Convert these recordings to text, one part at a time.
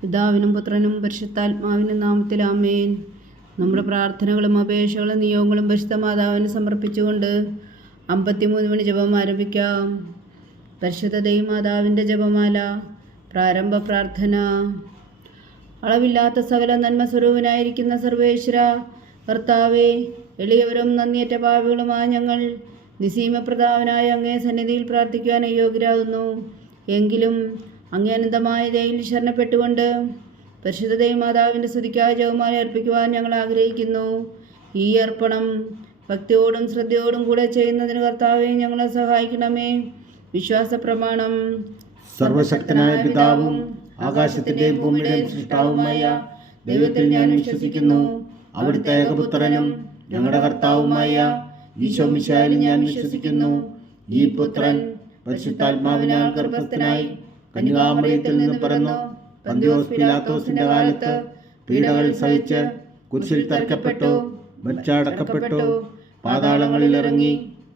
പിതാവിനും പുത്രനും പരിശുദ്ധാത്മാവിനും നാമത്തിൽ ആമേൻ. നമ്മുടെ പ്രാർത്ഥനകളും അപേക്ഷകളും നിയോഗങ്ങളും പരിശുദ്ധ മാതാവിന് സമർപ്പിച്ചുകൊണ്ട് 53 മണി ജപം ആരംഭിക്കാം. പരിശുദ്ധ ദൈവമാതാവിൻ്റെ ജപമാല. പ്രാരംഭ പ്രാർത്ഥന. അളവില്ലാത്ത സകല നന്മ സ്വരൂപനായിരിക്കുന്ന സർവേശ്വര കർത്താവേ, എളിയവരും നന്ദിയറ്റ പാപികളുമായ ഞങ്ങൾ നിസീമപ്രതാപനായ അങ്ങേ സന്നിധിയിൽ പ്രാർത്ഥിക്കുവാൻ അയോഗ്യരാകുന്നു. എങ്കിലും അങ്ങേ അനന്തമായ ദയയിൽ ശരണപ്പെട്ടുകൊണ്ട് പരിശുദ്ധ ദൈവമാതാവിൻ്റെ സ്തുതിക്കായ ജപമാല അർപ്പിക്കുവാൻ ഞങ്ങൾ ആഗ്രഹിക്കുന്നു. ഈ അർപ്പണം ഭക്തിയോടും ശ്രദ്ധയോടും കൂടെ ചെയ്യുന്നതിന് കർത്താവെ ഞങ്ങളെ സഹായിക്കണമേ. വിശ്വാസ പ്രമാണം. സർവശക്തനായ പിതാവും ആകാശത്തിന്റെയും ഭൂമിയുടെയും സൃഷ്ടാവുമായ ദൈവത്തിൽ ഞാൻ വിശ്വസിക്കുന്നു. അവിടുത്തെ ഏകപുത്രനും ഞങ്ങളുടെ കർത്താവുമായ ഈശോ മിശിഹായിൽ ഞാൻ വിശ്വസിക്കുന്നു. ഈ പുത്രൻ പരിശുദ്ധാത്മാവിനാൽ ഗർഭസ്ഥനായി കന്യകാമറിയത്തിൽ നിന്ന് പിറന്നു, പന്തിയോസ് പിലാത്തോസിന്റെ കാലത്ത് പീഡകൾ സഹിച്ച് കുരിശിൽ തറയ്ക്കപ്പെട്ടു, മരിച്ചടക്കപ്പെട്ടു, പാതാളങ്ങളിൽ ഇറങ്ങി,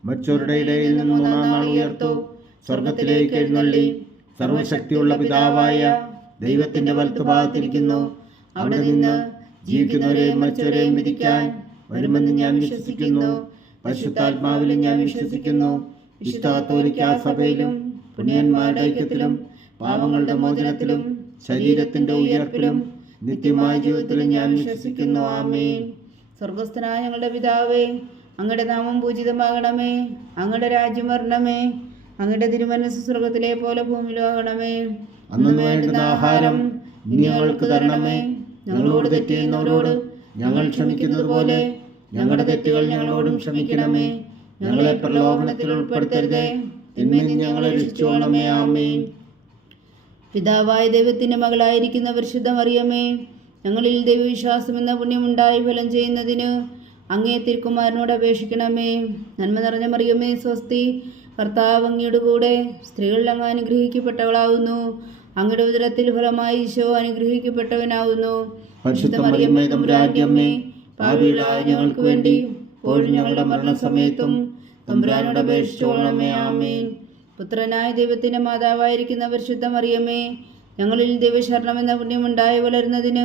മരിച്ചവരുടെ ഇടയിൽ നിന്ന് 3-ാം നാൾ ഉയർത്തു, സ്വർഗത്തിലേക്ക് എഴുന്നള്ളി, സർവശക്തിയുള്ള പിതാവായ ദൈവത്തിന്റെ വലത്തുഭാഗത്തിരിക്കുന്നു. അവിടെ നിന്ന് ജീവിക്കുന്നവരെയും മരിച്ചവരെയും വിധിക്കാൻ വരുമെന്ന് ഞാൻ വിശ്വസിക്കുന്നു. പരിശുദ്ധാത്മാവിലും ഞാൻ വിശ്വസിക്കുന്നു. വിശുദ്ധ കത്തോലിക്കാ സഭയിലും പുണ്യന്മാരുടെ ഐക്യത്തിലും പാപങ്ങളുടെ മോചനത്തിലും ശരീരത്തിന്റെ ഉയർപ്പിലും നിത്യമായ ജീവിതത്തിലും ഞാൻ വിശ്വസിക്കുന്നു. ആമേൻ. സ്വർഗസ്ഥനായ ഞങ്ങളുടെ പിതാവേ, അങ്ങയുടെ നാമം പൂജിതമാകണമേ. അങ്ങയുടെ രാജ്യം വരണമേ. അങ്ങയുടെ തിരുമനസ്സ് സ്വർഗത്തിലെ പോലെ ഭൂമിയിലും ആകണമേ. അന്ന് വേണ്ടുന്ന ആഹാരം ഇനി ഞങ്ങൾക്ക് തരണമേ. ഞങ്ങളോട് തെറ്റ് ചെയ്യുന്നവരോട് ഞങ്ങൾ ക്ഷമിക്കുന്നത് പോലെ ഞങ്ങളുടെ തെറ്റുകൾ ഞങ്ങളോടും ക്ഷമിക്കണമേ. ഞങ്ങളെ പ്രലോഭനത്തിൽ ഉൾപ്പെടുത്തരുതേ, തിന്മയിൽ നിന്ന് ഞങ്ങളെ രക്ഷിച്ചുകൊള്ളണമേ. ആമേൻ. പിതാവായ ദൈവത്തിൻ്റെ മകളായിരിക്കുന്ന പരിശുദ്ധ മറിയമേ, ഞങ്ങളിൽ ദൈവവിശ്വാസം എന്ന പുണ്യമുണ്ടായി ഫലം ചെയ്യുന്നതിന് അങ്ങേ തിരുക്കുമാരനോട് അപേക്ഷിക്കണമേ. നന്മ നിറഞ്ഞ മറിയമേ സ്വസ്തി, കർത്താവ് അങ്ങയുടെ കൂടെ സ്ത്രീകളിൽ അങ്ങ് അനുഗ്രഹിക്കപ്പെട്ടവളാവുന്നു. അങ്ങയുടെ ഉദരത്തിൽ ഫലമായി ഈശോ അനുഗ്രഹിക്കപ്പെട്ടവനാവുന്നു. പരിശുദ്ധ മറിയമേ തമ്പുരാന്റെ അമ്മേ, പാപികളായ ഞങ്ങൾക്ക് വേണ്ടി ഇപ്പോഴും ഞങ്ങളുടെ മരണസമയത്തും തമ്പുരാനോട് അപേക്ഷിച്ചുകൊള്ളണമേ. ആമേൻ. പുത്രനായ ദൈവത്തിൻ്റെ മാതാവായിരിക്കുന്ന പരിശുദ്ധ മറിയമേ, ഞങ്ങളിൽ ദൈവശരണം എന്ന പുണ്യമുണ്ടായി വളരുന്നതിന്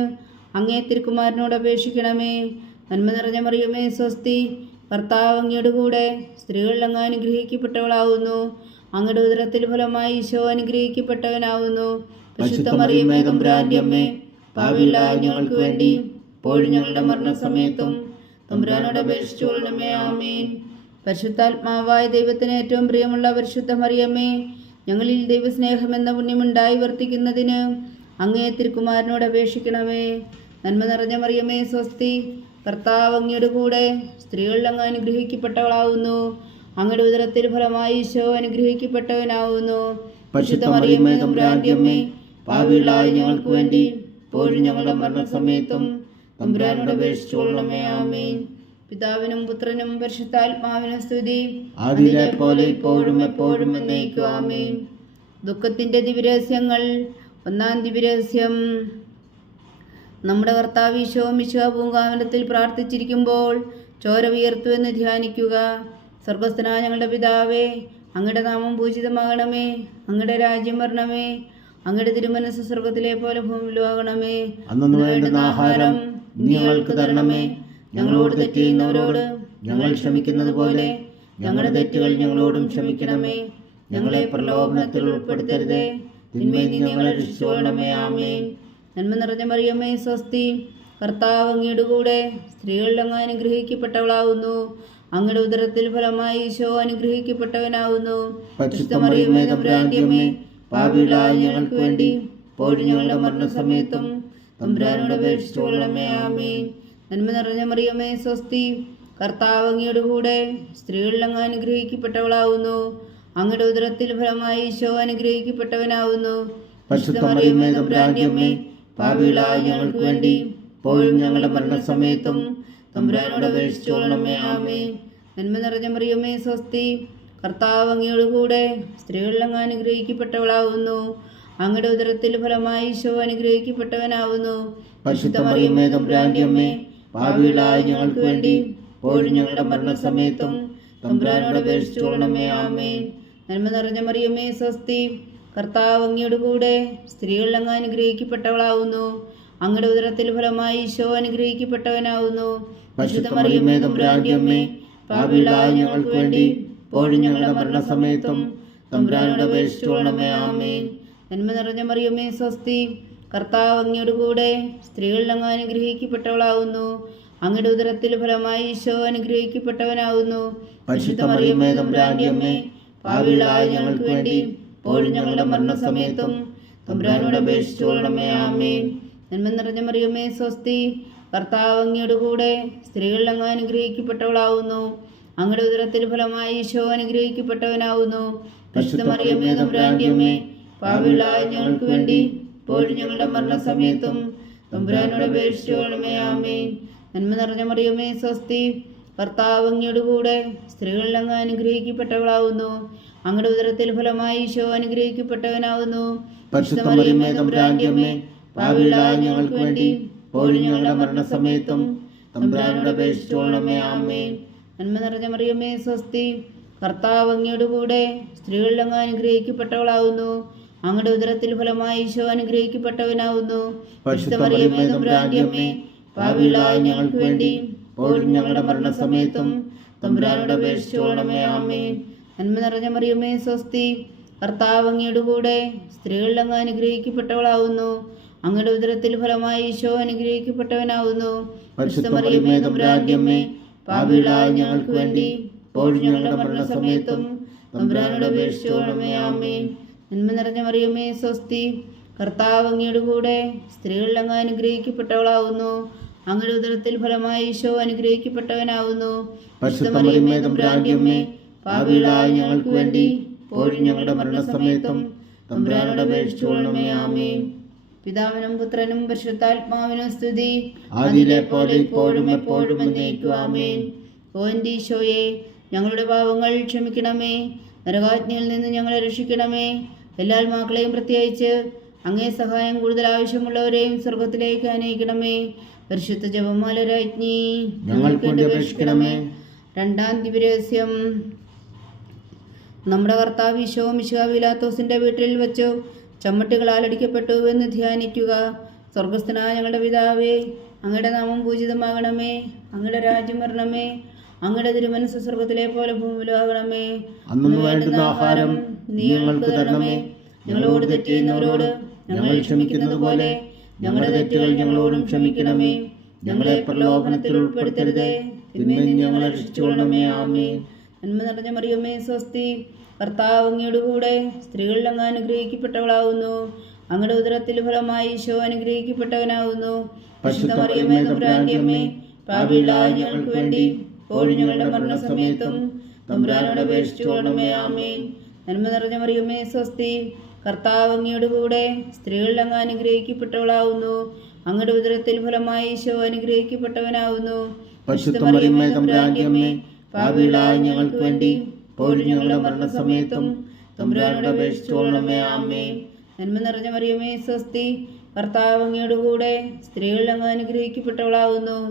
അങ്ങേ തിരുക്കുമാരനോട് അപേക്ഷിക്കണമേ. നന്മ നിറഞ്ഞ മറിയമേ സ്വസ്തി, കർത്താവ് അങ്ങയുടെ കൂടെ സ്ത്രീകളിൽ അങ്ങ് അനുഗ്രഹിക്കപ്പെട്ടവളാവുന്നു. അങ്ങയുടെ ഉദരത്തിൽ ഫലമായി ഈശോ അനുഗ്രഹിക്കപ്പെട്ടവനാവുന്നു. പരിശുദ്ധ മറിയമേ തമ്പുരാന്റെ അമ്മേ, പാപികളായ ഞങ്ങൾക്ക് വേണ്ടി ഇപ്പോഴും ഞങ്ങളുടെ മരണസമയത്തും തമ്പുരാനോട് അപേക്ഷിച്ചുകൊള്ളണമേ. ആമേൻ. പരിശുദ്ധാത്മാവായ ദൈവത്തിന് ഏറ്റവും പ്രിയമുള്ള പരിശുദ്ധ മറിയമ്മേ, ഞങ്ങളിൽ ദൈവസ്നേഹം എന്ന പുണ്യമുണ്ടായി വർത്തിക്കുന്നതിന് അങ്ങേ തിരുക്കുമാരനോട് അപേക്ഷിക്കണമേ. നന്മ നിറഞ്ഞ മറിയമേ സ്വസ്തി, കർത്താവ് അങ്ങയുടെ കൂടെ സ്ത്രീകളിൽ അങ്ങ് അനുഗ്രഹിക്കപ്പെട്ടവളാവുന്നു. അങ്ങയുടെ ഉദരത്തിൽ ഫലമായി ഈശോ അനുഗ്രഹിക്കപ്പെട്ടവനാവുന്നു. പരിശുദ്ധ മറിയമേ തമ്പുരാന്റെ അമ്മേ, പാപികളായ ഞങ്ങൾക്ക് വേണ്ടി ഇപ്പോഴും ഞങ്ങളുടെ മരണസമയത്തും തമ്പുരാനോട് അപേക്ഷിച്ചുകൊള്ളണമേ. ആമേൻ. പിതാവിനും പുത്രനും പരിശുദ്ധാത്മാവിനും സ്തുതി, ആദിയിലെ പോലെ ഇപ്പോഴും എപ്പോഴും എന്നേക്കും. ആമേൻ. ദുഃഖത്തിൻ്റെ ദിവ്യരഹസ്യങ്ങൾ. 1-ാം ദിവ്യരഹസ്യം. നമ്മുടെ കർത്താവ് ഈശോ മിശിഹാ പൂങ്കാവനത്തിൽ പ്രാർത്ഥിച്ചിരിക്കുമ്പോൾ ചോര വിയർത്തു എന്ന് ധ്യാനിക്കുക. സ്വർഗസ്ഥനായ ഞങ്ങളുടെ പിതാവേ, അങ്ങയുടെ നാമം പൂജിതമാകണമേ. അങ്ങയുടെ രാജ്യം വരണമേ. അങ്ങയുടെ തിരുമനസ്സ് സ്വർഗത്തിലെ പോലെ ഭൂമിയിലും ആകണമേ. അന്നു വേണ്ടുന്ന ആഹാരം ഇനി ഞങ്ങൾക്ക് തരണമേ. ഞങ്ങളോട് തെറ്റ് ചെയ്യുന്നവരോട് ഞങ്ങൾ ക്ഷമിക്കുന്നത് പോലെ ഞങ്ങളുടെ തെറ്റുകൾ ഞങ്ങളോടും ക്ഷമിക്കണമേ. ഞങ്ങളെ പ്രലോഭനത്തിൽ ഉൾപ്പെടുത്തരുതേ, തിന്മയിൽ നിന്ന് ഞങ്ങളെ രക്ഷിച്ചുകൊള്ളണമേ. ആമേൻ. നന്മ നിറഞ്ഞ മറിയമേ സ്വസ്തി, കർത്താവ് അങ്ങയുടെ കൂടെ സ്ത്രീകളിൽ അങ്ങ് അനുഗ്രഹിക്കപ്പെട്ടവളാവുന്നു. അങ്ങയുടെ ഉദരത്തിൽ ഫലമായി ഈശോ അനുഗ്രഹിക്കപ്പെട്ടവനാവുന്നു. പരിശുദ്ധ മറിയമേ തമ്പുരാന്റെ അമ്മേ, പാപികളായ ഞങ്ങൾക്ക് വേണ്ടി ഇപ്പോഴും ഞങ്ങളുടെ മരണസമയത്തും തമ്പുരാനോട് അപേക്ഷിച്ചുകൊള്ളണമേ. ആമേൻ. നന്മ നിറഞ്ഞ മറിയമേ സ്വസ്തി, കർത്താവ് അങ്ങയുടെ കൂടെ സ്ത്രീകളിൽ അങ്ങ് അനുഗ്രഹിക്കപ്പെട്ടവളാവുന്നു. അങ്ങയുടെ ഉദരത്തിൽ ഫലമായി ഈശോ അനുഗ്രഹിക്കപ്പെട്ടവനാവുന്നു. പരിശുദ്ധ മറിയമേ തമ്പുരാന്റെ അമ്മേ, പാപികളായ ഞങ്ങൾക്ക് വേണ്ടി ഇപ്പോഴും ഞങ്ങളുടെ മരണസമയത്തും തമ്പുരാനോട് അപേക്ഷിച്ചുകൊള്ളണമേ. ആമേൻ. നന്മ നിറഞ്ഞ മറിയമേ സ്വസ്തി, കർത്താവ് അങ്ങയുടെ കൂടെ സ്ത്രീകളിൽ അങ്ങ് അനുഗ്രഹിക്കപ്പെട്ടവളാവുന്നു. അങ്ങയുടെ ഉദരത്തിൽ ഫലമായി ഈശോ അനുഗ്രഹിക്കപ്പെട്ടവനാവുന്നു. പരിശുദ്ധ മറിയമേ തമ്പുരാന്റെ അമ്മേ, പാപികളായ ഞങ്ങൾക്ക് വേണ്ടി ഇപ്പോഴും ഞങ്ങളുടെ മരണസമയത്തും തമ്പുരാനോട് അപേക്ഷിച്ചുകൊള്ളണമേ. ആമേൻ. നന്മ നിറഞ്ഞ മറിയമേ സ്വസ്തി, കർത്താവ് അങ്ങയുടെ കൂടെ സ്ത്രീകളിൽ അങ്ങ് അനുഗ്രഹിക്കപ്പെട്ടവളാവുന്നു. അങ്ങയുടെ ഉദരത്തിൽ ഫലമായി ഈശോ അനുഗ്രഹിക്കപ്പെട്ടവനാവുന്നു. പരിശുദ്ധ മറിയമേ തമ്പുരാന്റെ അമ്മേ, പാപികളായ ഞങ്ങൾക്ക് വേണ്ടി ഇപ്പോഴും ഞങ്ങളുടെ മരണസമയത്തും തമ്പുരാനോട് അപേക്ഷിച്ചുകൊള്ളണമേ. ആമേൻ. നന്മ നിറഞ്ഞ മറിയമേ സ്വസ്തി, കർത്താവ് അങ്ങയുടെ കൂടെ സ്ത്രീകളിൽ അങ്ങ് അനുഗ്രഹിക്കപ്പെട്ടവളാവുന്നു. അങ്ങയുടെ ഉദരത്തിൽ ഫലമായി ഈശോ അനുഗ്രഹിക്കപ്പെട്ടവനാവുന്നു. പരിശുദ്ധ മറിയമേ തമ്പുരാന്റെ അമ്മേ, പാപികളായ ഞങ്ങൾക്ക് വേണ്ടി ഇപ്പോഴും ഞങ്ങളുടെ മരണസമയത്തും തമ്പുരാനോട് അപേക്ഷിച്ചുകൊള്ളണമേ. ആമേൻ. നന്മ നിറഞ്ഞ മറിയമേ സ്വസ്തി, കർത്താവ് അങ്ങയുടെ കൂടെ സ്ത്രീകളിൽ അങ്ങ് അനുഗ്രഹിക്കപ്പെട്ടവളാവുന്നു. അങ്ങയുടെ ഉദരത്തിൽ ഫലമായി ഈശോ അനുഗ്രഹിക്കപ്പെട്ടവനാവുന്നു. പരിശുദ്ധ മറിയമേ തമ്പുരാന്റെ അമ്മേ, പാപികളായ ഞങ്ങൾക്ക് വേണ്ടി ഇപ്പോഴും ഞങ്ങളുടെ മരണസമയത്തും തമ്പുരാനോട് അപേക്ഷിച്ചുകൊള്ളണമേ. ആമേൻ. നന്മ നിറഞ്ഞ മറിയമേ സ്വസ്തി, കർത്താവ് അങ്ങയുടെ കൂടെ സ്ത്രീകളിൽ അങ്ങ് അനുഗ്രഹിക്കപ്പെട്ടവളാവുന്നു. അങ്ങയുടെ ഉദരത്തിൽ ഫലമായി ഈശോ അനുഗ്രഹിക്കപ്പെട്ടവനാവുന്നു. പരിശുദ്ധ മറിയമേ തമ്പുരാന്റെ അമ്മേ, പാപികളായ ഞങ്ങൾക്ക് വേണ്ടി ഇപ്പോഴും ഞങ്ങളുടെ മരണസമയത്തും തമ്പുരാനോട് അപേക്ഷിച്ചുകൊള്ളണമേ. ആമേൻ. നന്മ നിറഞ്ഞ മറിയമേ സ്വസ്തി, കർത്താവ് അങ്ങയുടെ കൂടെ സ്ത്രീകളിൽ അങ്ങ് അനുഗ്രഹിക്കപ്പെട്ടവളാവുന്നു. അങ്ങയുടെ ഉദരത്തിൽ ഫലമായി ഈശോ അനുഗ്രഹിക്കപ്പെട്ടവനാവുന്നു. പരിശുദ്ധ മറിയമേ തമ്പുരാന്റെ അമ്മേ, പാപികളായ ഞങ്ങൾക്ക് വേണ്ടി ഇപ്പോഴും ഞങ്ങളുടെ മരണസമയത്തും തമ്പുരാനോട് അപേക്ഷിച്ചുകൊള്ളണമേ. ആമേൻ. നന്മ നിറഞ്ഞ മറിയമേ സ്വസ്തി, കർത്താവ് അങ്ങയുടെ കൂടെ സ്ത്രീകളിൽ അങ്ങ് അനുഗ്രഹിക്കപ്പെട്ടവളാവുന്നു. അങ്ങയുടെ ഉദരത്തിൽ ഫലമായി ഈശോ അനുഗ്രഹിക്കപ്പെട്ടവനാവുന്നു. പരിശുദ്ധ മറിയമേ തമ്പുരാന്റെ അമ്മേ, പാപികളായ ഞങ്ങൾക്ക് വേണ്ടി ഇപ്പോഴും ഞങ്ങളുടെ മരണസമയത്തും തമ്പുരാനോട് അപേക്ഷിച്ചുകൊള്ളണമേ. ആമേൻ. നന്മ നിറഞ്ഞ മറിയമേ സ്വസ്തി, കർത്താവ് അങ്ങയുടെ കൂടെ സ്ത്രീകളിൽ അങ്ങ് അനുഗ്രഹിക്കപ്പെട്ടവളാവുന്നു. അങ്ങയുടെ ഉദരത്തിൽ ഫലമായി ഈശോ അനുഗ്രഹിക്കപ്പെട്ടവനാവുന്നു. പരിശുദ്ധ മറിയമേ തമ്പുരാന്റെ അമ്മേ, പാപികളായ ഞങ്ങൾക്ക് വേണ്ടി ഇപ്പോഴും ഞങ്ങളുടെ മരണസമയത്തും തമ്പുരാനോട് അപേക്ഷിച്ചുകൊള്ളണമേ. ആമേൻ. പിതാവിനും പുത്രനും പരിശുദ്ധാത്മാവിനും സ്തുതി, ആദിയിലെ പോലെ ഇപ്പോഴും എപ്പോഴും എന്നേക്കും. ആമേൻ. ഓ എൻ്റെ ഈശോയെ, ഞങ്ങളുടെ പാപങ്ങൾ ക്ഷമിക്കണമേ. നരകാജ്ഞയിൽ നിന്ന് ഞങ്ങളെ രക്ഷിക്കണമേ. എല്ലാ ആത്മാക്കളെയും പ്രത്യേകിച്ച് അങ്ങേ സഹായം കൂടുതൽ ആവശ്യമുള്ളവരെയും സ്വർഗത്തിലേക്ക് അനയിക്കണമേ. പരിശുദ്ധ ജപമാല രാജ്ഞി, ഞങ്ങൾക്ക് വേണ്ടി അപേക്ഷിക്കണമേ. രണ്ടാം ദിവ്യരഹസ്യം. നമ്മുടെ കർത്താവ് ഈശോ മിശിഹാ പീലാത്തോസിന്റെ വീട്ടിൽ വെച്ചു ചമ്മട്ടികളാൽ അടിക്കപ്പെട്ടു എന്ന് ധ്യാനിക്കുക. സ്വർഗസ്ഥനായ ഞങ്ങളുടെ പിതാവേ, അങ്ങയുടെ നാമം പൂജിതമാകണമേ. അങ്ങയുടെ രാജ്യം വരണമേ. അങ്ങയുടെ തിരുമനസ്സ് സ്വർഗത്തിലെ പോലെ ഭൂമിയിലാകണമേ. അന്നു വേണ്ടുന്ന ആഹാരം നീ ഞങ്ങൾക്ക് തരണമേ. ഞങ്ങളോട് തെറ്റ് ചെയ്യുന്നവരോട് ഞങ്ങൾ ക്ഷമിക്കുന്നത് പോലെ ഞങ്ങളുടെ തെറ്റുകൾ ഞങ്ങളോടും ക്ഷമിക്കണമേ. ഞങ്ങളെ പ്രലോഭനത്തിൽ ഉൾപ്പെടുത്തരുതേ, തിന്മയിൽ നിന്ന് ഞങ്ങളെ രക്ഷിച്ചുകൊള്ളണമേ. ആമേൻ. നന്മ നിറഞ്ഞ മറിയമേ സ്വസ്തി, കർത്താവ് അങ്ങയുടെ കൂടെ സ്ത്രീകളിൽ അങ്ങ് അനുഗ്രഹിക്കപ്പെട്ടവളാവുന്നു. അങ്ങയുടെ ഉദരത്തിൽ ഫലമായി ഈശോ അനുഗ്രഹിക്കപ്പെട്ടവനാവുന്നു. പരിശുദ്ധ മറിയമേ തമ്പുരാന്റെ അമ്മേ, പാപികളായ ഞങ്ങൾക്ക് വേണ്ടി ഇപ്പോഴും ഞങ്ങളുടെ മരണസമയത്തും തമ്പുരാനോട് അപേക്ഷിച്ചുകൊള്ളണമേ. ആമേൻ. നന്മ നിറഞ്ഞ മറിയമേ സ്വസ്തി, കർത്താവ് അങ്ങയുടെ കൂടെ സ്ത്രീകളിൽ അങ്ങ് അനുഗ്രഹിക്കപ്പെട്ടവളാവുന്നു. അങ്ങയുടെ ഉദരത്തിൽ ഫലമായി ഈശോ അനുഗ്രഹിക്കപ്പെട്ടവനാവുന്നു. പരിശുദ്ധ മറിയമേ തമ്പുരാന്റെ അമ്മേ, പാപികളായ ഞങ്ങൾക്ക് വേണ്ടി ഇപ്പോഴും ഞങ്ങളുടെ മരണസമയത്തും തമ്പുരാനോട് അപേക്ഷിച്ചുകൊള്ളണമേ. ആമേൻ. നന്മ നിറഞ്ഞ മറിയമേ സ്വസ്തി, കർത്താവ് അങ്ങയുടെ കൂടെ സ്ത്രീകളിൽ അങ്ങ് അനുഗ്രഹിക്കപ്പെട്ടവളാവുന്നു.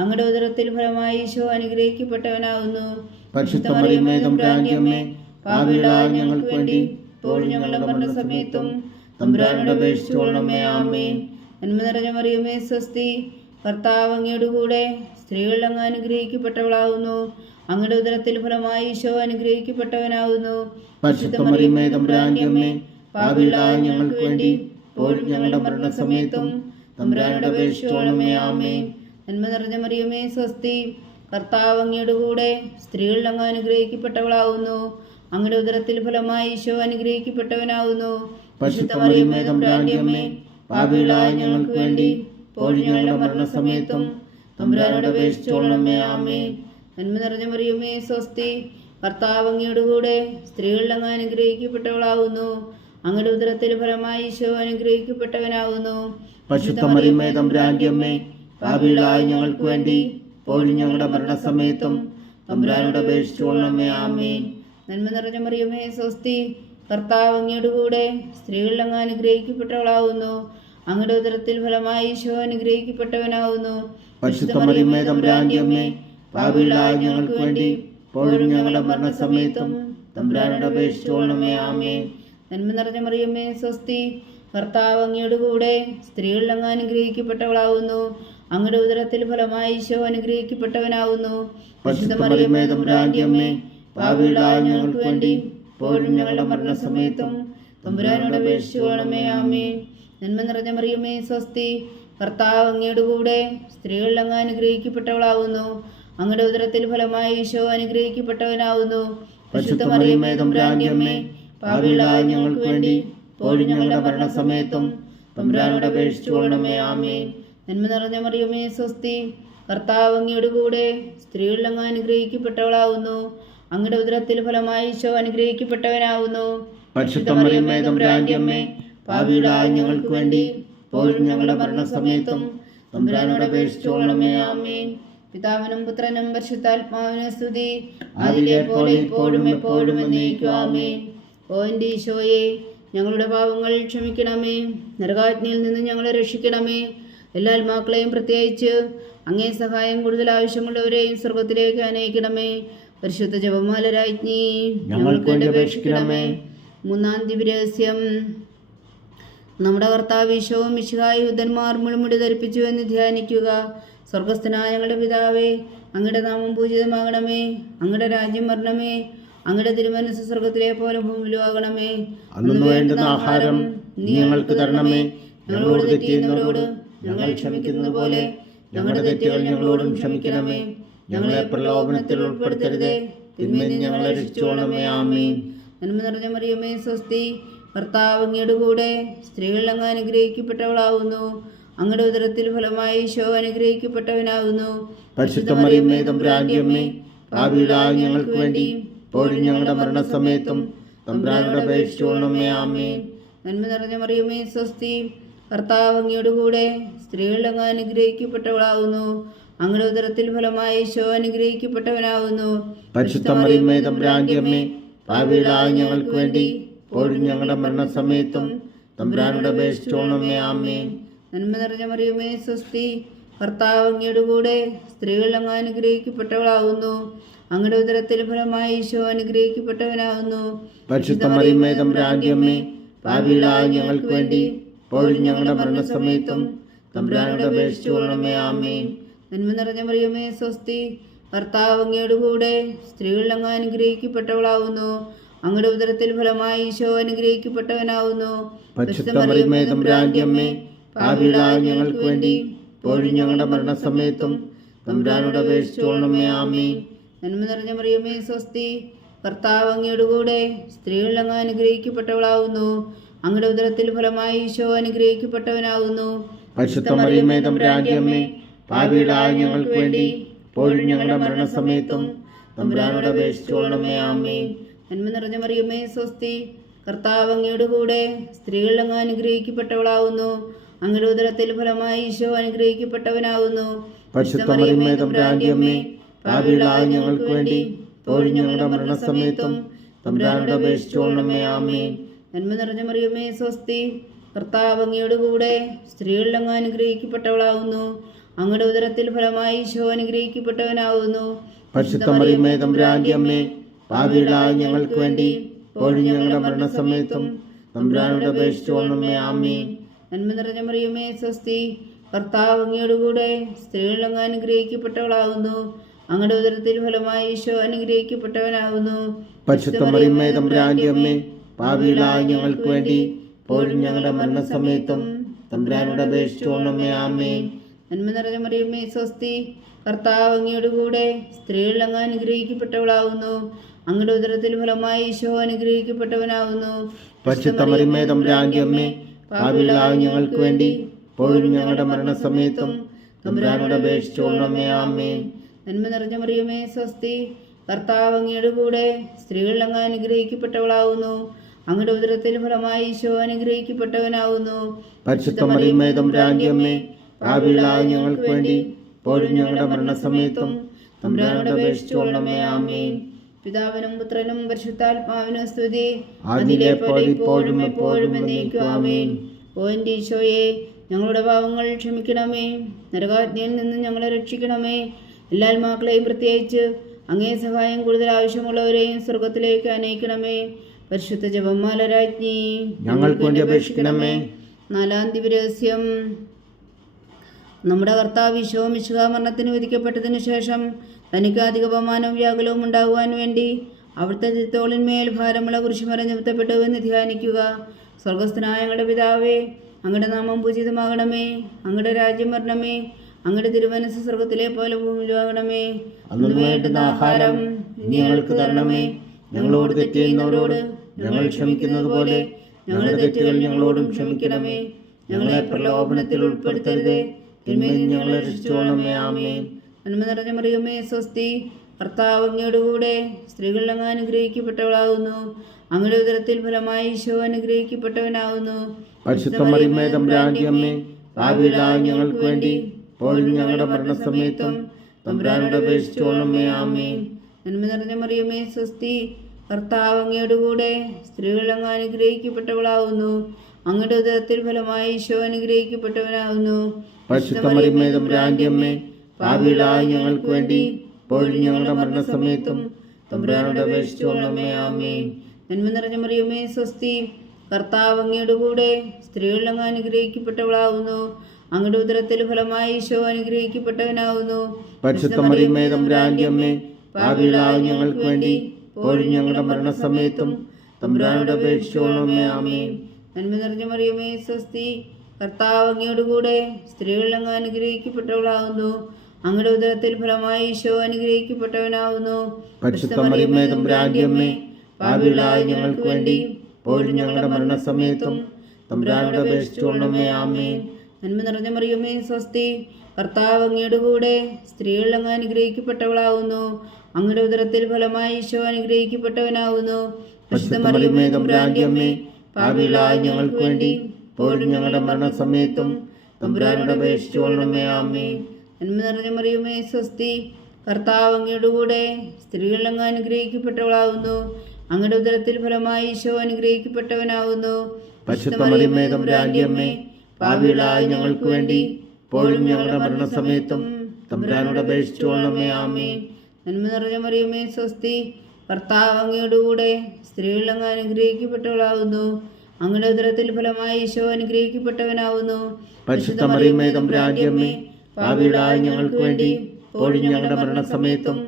അങ്ങയുടെ ഉദരത്തിൽ ഫലമായി ഈശോ അനുഗ്രഹിക്കപ്പെട്ടവനാവുന്നു. പരിശുദ്ധ മറിയമേ തമ്പുരാന്റെ അമ്മേ, പാപികളായ ഞങ്ങൾക്ക് വേണ്ടി ഇപ്പോഴും ഞങ്ങളുടെ മരണസമയത്തും തമ്പുരാനോട് അപേക്ഷിച്ചുകൊള്ളണമേ. ആമേൻ. നന്മ നിറഞ്ഞ മറിയമേ സ്വസ്തി, കർത്താവ് അങ്ങയുടെ കൂടെ സ്ത്രീകളിൽ അങ്ങ് അനുഗ്രഹിക്കപ്പെട്ടവളാവുന്നു. അങ്ങയുടെ ഉദരത്തിൽ ഫലമായി ഈശോ അനുഗ്രഹിക്കപ്പെട്ടവനാവുന്നു. പരിശുദ്ധ മറിയമേ തമ്പുരാന്റെ അമ്മേ, പാപികളായ ഞങ്ങൾക്ക് വേണ്ടി ഇപ്പോഴും ഞങ്ങളുടെ മരണസമയത്തും തമ്പുരാനോട് അപേക്ഷിച്ചുകൊള്ളണമേ. ആമേൻ. നന്മ നിറഞ്ഞ മറിയമേ സ്വസ്തി, കർത്താവ് അങ്ങയുടെ കൂടെ സ്ത്രീകളിൽ അങ്ങ് അനുഗ്രഹിക്കപ്പെട്ടവളാവുന്നു. അങ്ങയുടെ ഉദരത്തിൽ ഫലമായി ഈശോ അനുഗ്രഹിക്കപ്പെട്ടവനാവുന്നു. പരിശുദ്ധ മറിയമേ തമ്പുരാന്റെ അമ്മേ, പാപികളായ ഞങ്ങൾക്ക് വേണ്ടി ഇപ്പോഴും ഞങ്ങളുടെ മരണസമയത്തും തമ്പുരാനോട് അപേക്ഷിച്ചുകൊള്ളണമേ. ആമേൻ. നന്മ നിറഞ്ഞ മറിയമേ സ്വസ്തി, കർത്താവ് അങ്ങയുടെ കൂടെ സ്ത്രീകളിൽ അങ്ങ് അനുഗ്രഹിക്കപ്പെട്ടവളാവുന്നു. അങ്ങയുടെ ഉദരത്തിൽ ഫലമായി ഈശോ അനുഗ്രഹിക്കപ്പെട്ടവനാവുന്നു. പരിശുദ്ധ മറിയമേ തമ്പുരാന്റെ അമ്മേ, പാപികളായ ഞങ്ങൾക്ക് വേണ്ടി ഇപ്പോഴും ഞങ്ങളുടെ മരണസമയത്തും തമ്പുരാനോട് അപേക്ഷിച്ചുകൊള്ളണമേ. ആമേൻ. നന്മ നിറഞ്ഞ മറിയമേ സ്വസ്തി, കർത്താവ് അങ്ങയുടെ കൂടെ സ്ത്രീകളിൽ അങ്ങ് അനുഗ്രഹിക്കപ്പെട്ടവളാവുന്നു. അങ്ങയുടെ ഉദരത്തിൽ ഫലമായി ഈശോ അനുഗ്രഹിക്കപ്പെട്ടവനാവുന്നു. പരിശുദ്ധ മറിയമേ തമ്പുരാന്റെ അമ്മേ, പാപികളായ ഞങ്ങൾക്ക് വേണ്ടി ഇപ്പോഴും ഞങ്ങളുടെ മരണസമയത്തും തമ്പുരാനോട് അപേക്ഷിച്ചുകൊള്ളണമേ. ആമേൻ. നന്മ നിറഞ്ഞ മറിയമേ സ്വസ്തി, കർത്താവ് അങ്ങയുടെ കൂടെ സ്ത്രീകളിൽ അങ്ങ് അനുഗ്രഹിക്കപ്പെട്ടവളാവുന്നു. അങ്ങയുടെ ഉദരത്തിൽ ഫലമായി ഈശോ അനുഗ്രഹിക്കപ്പെട്ടവനാവുന്നു. പരിശുദ്ധ മറിയമേ തമ്പുരാന്റെ അമ്മേ, പാപികളായ ഞങ്ങൾക്ക് വേണ്ടി ഇപ്പോഴും ഞങ്ങളുടെ മരണസമയത്തും തമ്പുരാനോട് അപേക്ഷിച്ചുകൊള്ളണമേ. ആമേൻ. നന്മ നിറഞ്ഞ മറിയമേ സ്വസ്തി, കർത്താവ് അങ്ങയുടെ കൂടെ സ്ത്രീകളിൽ അങ്ങ് അനുഗ്രഹിക്കപ്പെട്ടവളാവുന്നു. അങ്ങയുടെ ഉദരത്തിൽ ഫലമായി ഈശോ അനുഗ്രഹിക്കപ്പെട്ടവനാവുന്നു. പരിശുദ്ധ മറിയമേ തമ്പുരാന്റെ അമ്മേ, പാപികളായ ഞങ്ങൾക്ക് വേണ്ടി ഇപ്പോഴും ഞങ്ങളുടെ മരണസമയത്തും തമ്പുരാനോട് അപേക്ഷിച്ചുകൊള്ളണമേ. ആമേൻ. നന്മ നിറഞ്ഞ മറിയമേ സ്വസ്തി, കർത്താവ് അങ്ങയുടെ കൂടെ സ്ത്രീകളിൽ അങ്ങ് അനുഗ്രഹിക്കപ്പെട്ടവളാവുന്നു. അങ്ങയുടെ ഉദരത്തിൽ ഫലമായി ഈശോ അനുഗ്രഹിക്കപ്പെട്ടവനാവുന്നു. പരിശുദ്ധ മറിയമേ തമ്പുരാന്റെ അമ്മേ, പാപികളായ ഞങ്ങൾക്ക് വേണ്ടി ഇപ്പോഴും ഞങ്ങളുടെ മരണസമയത്തും തമ്പുരാനോട് അപേക്ഷിച്ചുകൊള്ളണമേ. ആമേൻ. പിതാവിനും പുത്രനും പരിശുദ്ധാത്മാവിനും സ്തുതി, അതിലെ പോലെ ഇപ്പോഴും എപ്പോഴും എന്നേക്കും. ആമേൻ. ഓ എൻ്റെ ഈശോയെ, ഞങ്ങളുടെ പാപങ്ങൾ ക്ഷമിക്കണമേ, നരകാഗ്നിയിൽ നിന്ന് ഞങ്ങളെ രക്ഷിക്കണമേ. എല്ലാ ആത്മാക്കളെയും പ്രത്യേകിച്ച് അങ്ങേ സഹായം കൂടുതൽ ആവശ്യമുള്ളവരെയും സ്വർഗത്തിലേക്ക് അനയിക്കണമേ. പരിശുദ്ധ ജപമാല രാജ്ഞി ഞങ്ങൾക്ക് വേണ്ടി അപേക്ഷിക്കണമേ. മൂന്നാം ദിവ്യരഹസ്യം. നമ്മുടെ കർത്താവ് ഈശോ മിശിഹായി യൂദന്മാർ മുൾമുടി ധരിപ്പിച്ചു എന്ന് ധ്യാനിക്കുക. സ്വർഗസ്ഥനായ ഞങ്ങളുടെ പിതാവേ, അങ്ങയുടെ നാമം പൂജിതമാകണമേ, അങ്ങയുടെ രാജ്യം വരണമേ, അങ്ങയുടെ തിരുമനസ്സ് സ്വർഗത്തിലെ പോലെ ഭൂമിയിലും ആകണമേ. അന്നു വേണ്ടുന്ന ആഹാരം നീ ഞങ്ങൾക്ക് തരണമേ. ഞങ്ങളോട് തെറ്റിയുന്നവരോട് ഞങ്ങൾ ക്ഷമിക്കുന്നത് പോലെ ഞങ്ങളുടെ തെറ്റുകൾ ഞങ്ങളോടും ക്ഷമിക്കണമേ. ഞങ്ങളെ പ്രലോഭനത്തിൽ ഉൾപ്പെടുത്തരുതേ, തിന്മയിൽ ഞങ്ങളെ രക്ഷിച്ചുകൊള്ളണമേ. ആമേൻ. നന്മ നിറഞ്ഞ മറിയമേ സ്വസ്തി, കർത്താവ് അങ്ങയുടെ കൂടെ സ്ത്രീകളിൽ അങ്ങ് അനുഗ്രഹിക്കപ്പെട്ടവളാവുന്നു. അങ്ങയുടെ ഉദരത്തിൽ ഫലമായി ഈശോ അനുഗ്രഹിക്കപ്പെട്ടവനാകുന്നു. പരിശുദ്ധ മറിയമേ തമ്പുരാന്റെ അമ്മേ, പാപികളായ ഞങ്ങൾക്ക് വേണ്ടി ഇപ്പോഴും ഞങ്ങളുടെ മരണസമയത്തും തമ്പുരാനോട് അപേക്ഷിച്ചുകൊള്ളണമേ. ആമേൻ. നന്മ നിറഞ്ഞ മറിയമേ സ്വസ്തി, കർത്താവ് അങ്ങയുടെ കൂടെ സ്ത്രീകളിൽ അങ്ങ് അനുഗ്രഹിക്കപ്പെട്ടവളാവുന്നു. അങ്ങയുടെ ഉദരത്തിൽ ഫലമായി ഈശോ അനുഗ്രഹിക്കപ്പെട്ടവനാകുന്നു. പരിശുദ്ധ മറിയമേ തമ്പുരാന്റെ അമ്മേ, പാപികളായ ഞങ്ങൾക്ക് വേണ്ടി ഇപ്പോഴും ഞങ്ങളുടെ മരണസമയത്തും തമ്പുരാനോട് അപേക്ഷിച്ചുകൊള്ളണമേ. ആമേൻ. നന്മ നിറഞ്ഞ മറിയമേ സ്വസ്തി, കർത്താവ് അങ്ങയുടെ കൂടെ സ്ത്രീകളിൽ അങ്ങ് അനുഗ്രഹിക്കപ്പെട്ടവളാവുന്നു. അങ്ങയുടെ ഉദരത്തിൽ ഫലമായി ഈശോ അനുഗ്രഹിക്കപ്പെട്ടവനാകുന്നു. പരിശുദ്ധ മറിയമേ തമ്പുരാന്റെ അമ്മേ, പാപികളായ ഞങ്ങൾക്ക് വേണ്ടി ഇപ്പോഴും ഞങ്ങളുടെ മരണസമയത്തും തമ്പുരാനോട് അപേക്ഷിച്ചുകൊള്ളണമേ. ആമേൻ. നന്മ നിറഞ്ഞ മറിയമേ സ്വസ്തി, കർത്താവ് അങ്ങയുടെ കൂടെ സ്ത്രീകളിൽ അങ്ങ് അനുഗ്രഹിക്കപ്പെട്ടവളാവുന്നു. അങ്ങയുടെ ഉദരത്തിൽ ഫലമായി ഈശോ അനുഗ്രഹിക്കപ്പെട്ടവനാവുന്നു. പരിശുദ്ധ മറിയമേ തമ്പുരാന്റെ അമ്മേ, പാപികളായ ഞങ്ങൾക്ക് വേണ്ടി ഇപ്പോഴും ഞങ്ങളുടെ മരണസമയത്തും തമ്പുരാനോട് അപേക്ഷിച്ചുകൊള്ളണമേ. ആമേൻ. നന്മ നിറഞ്ഞ മറിയമേ സ്വസ്തി, കർത്താവ് അങ്ങയുടെ കൂടെ സ്ത്രീകളിൽ അങ്ങ് അനുഗ്രഹിക്കപ്പെട്ടവളാവുന്നു. അങ്ങയുടെ ഉദരത്തിൽ ഫലമായി ഈശോ അനുഗ്രഹിക്കപ്പെട്ടവനാകുന്നു. പരിശുദ്ധ മറിയമേ തമ്പുരാന്റെ അമ്മേ, പാപികളായ ഞങ്ങൾക്ക് വേണ്ടി ഇപ്പോഴും ഞങ്ങളുടെ മരണസമയത്തും തമ്പുരാനോട് അപേക്ഷിച്ചുകൊള്ളണമേ. ആമേൻ. നന്മ നിറഞ്ഞ മറിയമേ സ്വസ്തി, കർത്താവ് അങ്ങയുടെ കൂടെ സ്ത്രീകളിൽ അങ്ങ് അനുഗ്രഹിക്കപ്പെട്ടവളാവുന്നു. അങ്ങയുടെ ഉദരത്തിൽ ഫലമായി ഈശോ അനുഗ്രഹിക്കപ്പെട്ടവനാകുന്നു. പരിശുദ്ധ മറിയമേ തമ്പുരാന്റെ അമ്മേ, പാപികളായ ഞങ്ങൾക്ക് വേണ്ടി ഇപ്പോഴും ഞങ്ങളുടെ മരണസമയത്തും തമ്പുരാനോട് അപേക്ഷിച്ചുകൊള്ളണമേ. ആമേൻ. നന്മ നിറഞ്ഞ മറിയമേ സ്വസ്തി, കർത്താവ് അങ്ങയുടെ കൂടെ സ്ത്രീകളിൽ അങ്ങ് അനുഗ്രഹിക്കപ്പെട്ടവളാവുന്നു. അങ്ങയുടെ ഉദരത്തിൽ ഫലമായി ഈശോ അനുഗ്രഹിക്കപ്പെട്ടവനാകുന്നു. പരിശുദ്ധ മറിയമേ തമ്പുരാന്റെ അമ്മേ, പാപികളായ ഞങ്ങൾക്ക് വേണ്ടി ഇപ്പോഴും ഞങ്ങളുടെ മരണസമയത്തും തമ്പുരാനോട് അപേക്ഷിച്ചുകൊള്ളണമേ. ആമേൻ. നന്മ നിറഞ്ഞ മറിയമേ സ്വസ്തി, കർത്താവ് അങ്ങയുടെ കൂടെ സ്ത്രീകളിൽ അങ്ങ് അനുഗ്രഹിക്കപ്പെട്ടവളാകുന്നു. അങ്ങയുടെ ഉദരത്തിൽ ഫലമായി ഈശോ അനുഗ്രഹിക്കപ്പെട്ടവനാകുന്നു. പരിശുദ്ധ മറിയമേ തമ്പുരാന്റെ അമ്മേ, പാപികളായ ഞങ്ങൾക്ക് വേണ്ടി ഇപ്പോഴും ഞങ്ങളുടെ മരണസമയത്തും തമ്പുരാനോട് അപേക്ഷിച്ചുകൊള്ളണമേ. ആമേൻ. നന്മ നിറഞ്ഞ മറിയമേ സ്വസ്തി, കർത്താവ് അങ്ങയുടെ കൂടെ സ്ത്രീകളിൽ അങ്ങ് അനുഗ്രഹിക്കപ്പെട്ടവളാകുന്നു. അങ്ങയുടെ ഉദരത്തിൽ ഫലമായി ഈശോ അനുഗ്രഹിക്കപ്പെട്ടവനാകുന്നു. പരിശുദ്ധ മറിയമേ തമ്പുരാന്റെ അമ്മേ, പാപികളായ ഞങ്ങൾക്ക് വേണ്ടി ഇപ്പോഴും ഞങ്ങളുടെ മരണസമയത്തും തമ്പുരാനോട് അപേക്ഷിച്ചുകൊള്ളണമേ. ആമേൻ. നന്മ നിറഞ്ഞ മറിയമേ സ്വസ്തി, കർത്താവ് അങ്ങയുടെ കൂടെ സ്ത്രീകളിൽ അങ്ങ് അനുഗ്രഹിക്കപ്പെട്ടവളാകുന്നു. അങ്ങയുടെ ഉദരത്തിൽ ഫലമായി ഈശോ അനുഗ്രഹിക്കപ്പെട്ടവനാകുന്നു. പരിശുദ്ധ മറിയമേ തമ്പുരാന്റെ അമ്മേ, പാപികളായ ഞങ്ങൾക്ക് വേണ്ടി ഇപ്പോഴും ഞങ്ങളുടെ മരണസമയത്തും തമ്പുരാനോട് അപേക്ഷിച്ചുകൊള്ളണമേ. ആമേൻ. പിതാവിനും പുത്രനും പരിശുദ്ധാത്മാവിനും സ്തുതി, അതിലെ പോലെ ഇപ്പോഴും എപ്പോഴും എന്നേക്കും. ആമേൻ. ഓ എൻ്റെ ഈശോയെ, ഞങ്ങളുടെ പാവങ്ങൾ ക്ഷമിക്കണമേ, നരകാഗ്നിയിൽ നിന്ന് ഞങ്ങളെ രക്ഷിക്കണമേ. എല്ലാ ആത്മാക്കളെയും പ്രത്യേകിച്ച് അങ്ങേ സഹായം കൂടുതൽ ആവശ്യമുള്ളവരെയും സ്വർഗത്തിലേക്ക് അനയിക്കണമേ. പരിശുദ്ധ ജപമാല രാജ്ഞി ഞങ്ങൾക്ക് വേണ്ടി അപേക്ഷിക്കണമേ. നാലാം ദിവരഹസ്യം. നമ്മുടെ കർത്താവ് ഈശോ മിശിഹാ മരണത്തിന് വിധിക്കപ്പെട്ടതിനു ശേഷം തനിക്ക് അധിക അപമാനവും വ്യാകുലവും ഉണ്ടാകുവാൻ വേണ്ടി അവിടുത്തെ തോളിന്മേൽ ഭാരമുള്ള കുരിശുമരം ചുമത്തപ്പെട്ടു എന്ന് ധ്യാനിക്കുക. സ്വർഗസ്ഥനായ ഞങ്ങളുടെ പിതാവേ, അങ്ങയുടെ നാമം പൂജിതമാകണമേ. അങ്ങയുടെ രാജ്യം വരണമേ. അങ്ങയുടെ തിരുമനസ്സ് സ്വർഗത്തിലെ പോലെ ഭൂമിയിലാകണമേ. അന്നു വേണ്ടുന്ന ആഹാരം ഇനി ഞങ്ങൾക്ക് തരണമേ. ഞങ്ങളോട് തെറ്റ് ചെയ്യുന്നവരോട് ഞങ്ങൾ ക്ഷമിക്കുന്നത് പോലെ ഞങ്ങളുടെ തെറ്റുകൾ ഞങ്ങളോടും ക്ഷമിക്കണമേ. ഞങ്ങളെ പ്രലോഭനത്തിൽ ഉൾപ്പെടുത്തരുതേ, തിന്മയിൽ നിന്ന് ഞങ്ങളെ രക്ഷിച്ചുകൊള്ളണമേ. ആമേൻ. നന്മ നിറഞ്ഞ മറിയമേ, സ്വസ്തി. കർത്താവ് അങ്ങയുടെ കൂടെ സ്ത്രീകൾ അങ്ങ് അനുഗ്രഹിക്കപ്പെട്ടവളാകുന്നു. അങ്ങയുടെ ഉദരത്തിൽ ഫലമായി ഈശോ അനുഗ്രഹിക്കപ്പെട്ടവനാകുന്നു. പരിശുദ്ധ മറിയമേ, തമ്പുരാന്റെ അമ്മേ, പാപികളായ ഞങ്ങൾക്ക് വേണ്ടി ഇപ്പോഴും ഞങ്ങളുടെ മരണസമയത്തും തമ്പുരാനോട് അപേക്ഷിച്ചുകൊള്ളണമേ. ആമേൻ. നന്മ നിറഞ്ഞ മറിയമേ, സ്വസ്തി. കർത്താവ് അങ്ങയുടെ കൂടെ സ്ത്രീകൾ അങ്ങ് അനുഗ്രഹിക്കപ്പെട്ടവളാകുന്നു. അങ്ങയുടെ ഉദരത്തിൽ ഫലമായി ഈശോ അനുഗ്രഹിക്കപ്പെട്ടവനാകുന്നു. പരിശുദ്ധ മറിയമേ, തമ്പുരാന്റെ അമ്മേ, പാപികളായ ഞങ്ങൾക്ക് വേണ്ടി ഇപ്പോഴും ഞങ്ങളുടെ മരണസമയത്തും തമ്പുരാനോട് അപേക്ഷിച്ചുകൊള്ളണമേ. ആമേൻ. നന്മ നിറഞ്ഞ മറിയമേ, സ്വസ്തി. കർത്താവ് അങ്ങയുടെ കൂടെ സ്ത്രീകൾ അങ്ങ് അനുഗ്രഹിക്കപ്പെട്ടവളാകുന്നു. അങ്ങയുടെ ഉദരത്തിൽ ഫലമായി ഈശോ അനുഗ്രഹിക്കപ്പെട്ടവനാകുന്നു. പരിശുദ്ധ മറിയമേ, തമ്പുരാന്റെ അമ്മേ, പാപികളായ ഞങ്ങൾക്ക് വേണ്ടി ഇപ്പോഴും ഞങ്ങളുടെ മരണസമയത്തും തമ്പുരാനോട് അപേക്ഷിച്ചുകൊള്ളണമേ. ആമേൻ. നന്മ നിറഞ്ഞ മറിയമേ, സ്വസ്തി. കർത്താവ് അങ്ങയുടെ കൂടെ സ്ത്രീകൾ അങ്ങ് അനുഗ്രഹിക്കപ്പെട്ടവളാകുന്നു. അങ്ങയുടെ ഉദരത്തിൽ ഫലമായി ഈശോ അനുഗ്രഹിക്കപ്പെട്ടവനാകുന്നു. പരിശുദ്ധ മറിയമേ, തമ്പുരാന്റെ അമ്മേ, പാപികളായ ഞങ്ങൾക്ക് വേണ്ടി ഇപ്പോഴും ഞങ്ങളുടെ മരണസമയത്തും തമ്പുരാനോട് അപേക്ഷിച്ചുകൊള്ളണമേ. ആമേൻ. നന്മ നിറഞ്ഞ മറിയമേ, സ്വസ്തി. കർത്താവ് അങ്ങയുടെ കൂടെ സ്ത്രീകൾ അങ്ങ് അനുഗ്രഹിക്കപ്പെട്ടവളാകുന്നു. അങ്ങയുടെ ഉദരത്തിൽ ഫലമായി ഈശോ അനുഗ്രഹിക്കപ്പെട്ടവനാകുന്നു. പരിശുദ്ധ മറിയമേ, തമ്പുരാന്റെ അമ്മേ, പാപികളായ ഞങ്ങൾക്ക് വേണ്ടി ഇപ്പോഴും ഞങ്ങളുടെ മരണസമയത്തും തമ്പുരാനോട് അപേക്ഷിച്ചുകൊള്ളണമേ. ആമേൻ. നന്മ നിറഞ്ഞ മറിയമേ, സ്വസ്തി. കർത്താവ് അങ്ങയുടെ കൂടെ സ്ത്രീകൾ അങ്ങ് അനുഗ്രഹിക്കപ്പെട്ടവളാകുന്നു. അങ്ങയുടെ ഉദരത്തിൽ ഫലമായി ഈശോ അനുഗ്രഹിക്കപ്പെട്ടവനാകുന്നു. പരിശുദ്ധ മറിയമേ, തമ്പുരാന്റെ അമ്മേ, പാപികളായ ഞങ്ങൾക്ക് വേണ്ടി ഇപ്പോഴും ഞങ്ങളുടെ മരണസമയത്തും തമ്പുരാനോട് അപേക്ഷിച്ചുകൊള്ളണമേ. ആമേൻ. നന്മ നിറഞ്ഞ മറിയമേ, സ്വസ്തി. കർത്താവ് അങ്ങയുടെ കൂടെ സ്ത്രീകൾ അങ്ങ് അനുഗ്രഹിക്കപ്പെട്ടവളാകുന്നു. അങ്ങയുടെ ഉദരത്തിൽ ഫലമായി ഈശോ അനുഗ്രഹിക്കപ്പെട്ടവനാകുന്നു. പരിശുദ്ധ മറിയമേ, തമ്പുരാന്റെ അമ്മേ, പാപികളായ ഞങ്ങൾക്ക് വേണ്ടി ഇപ്പോഴും ഞങ്ങളുടെ മരണസമയത്തും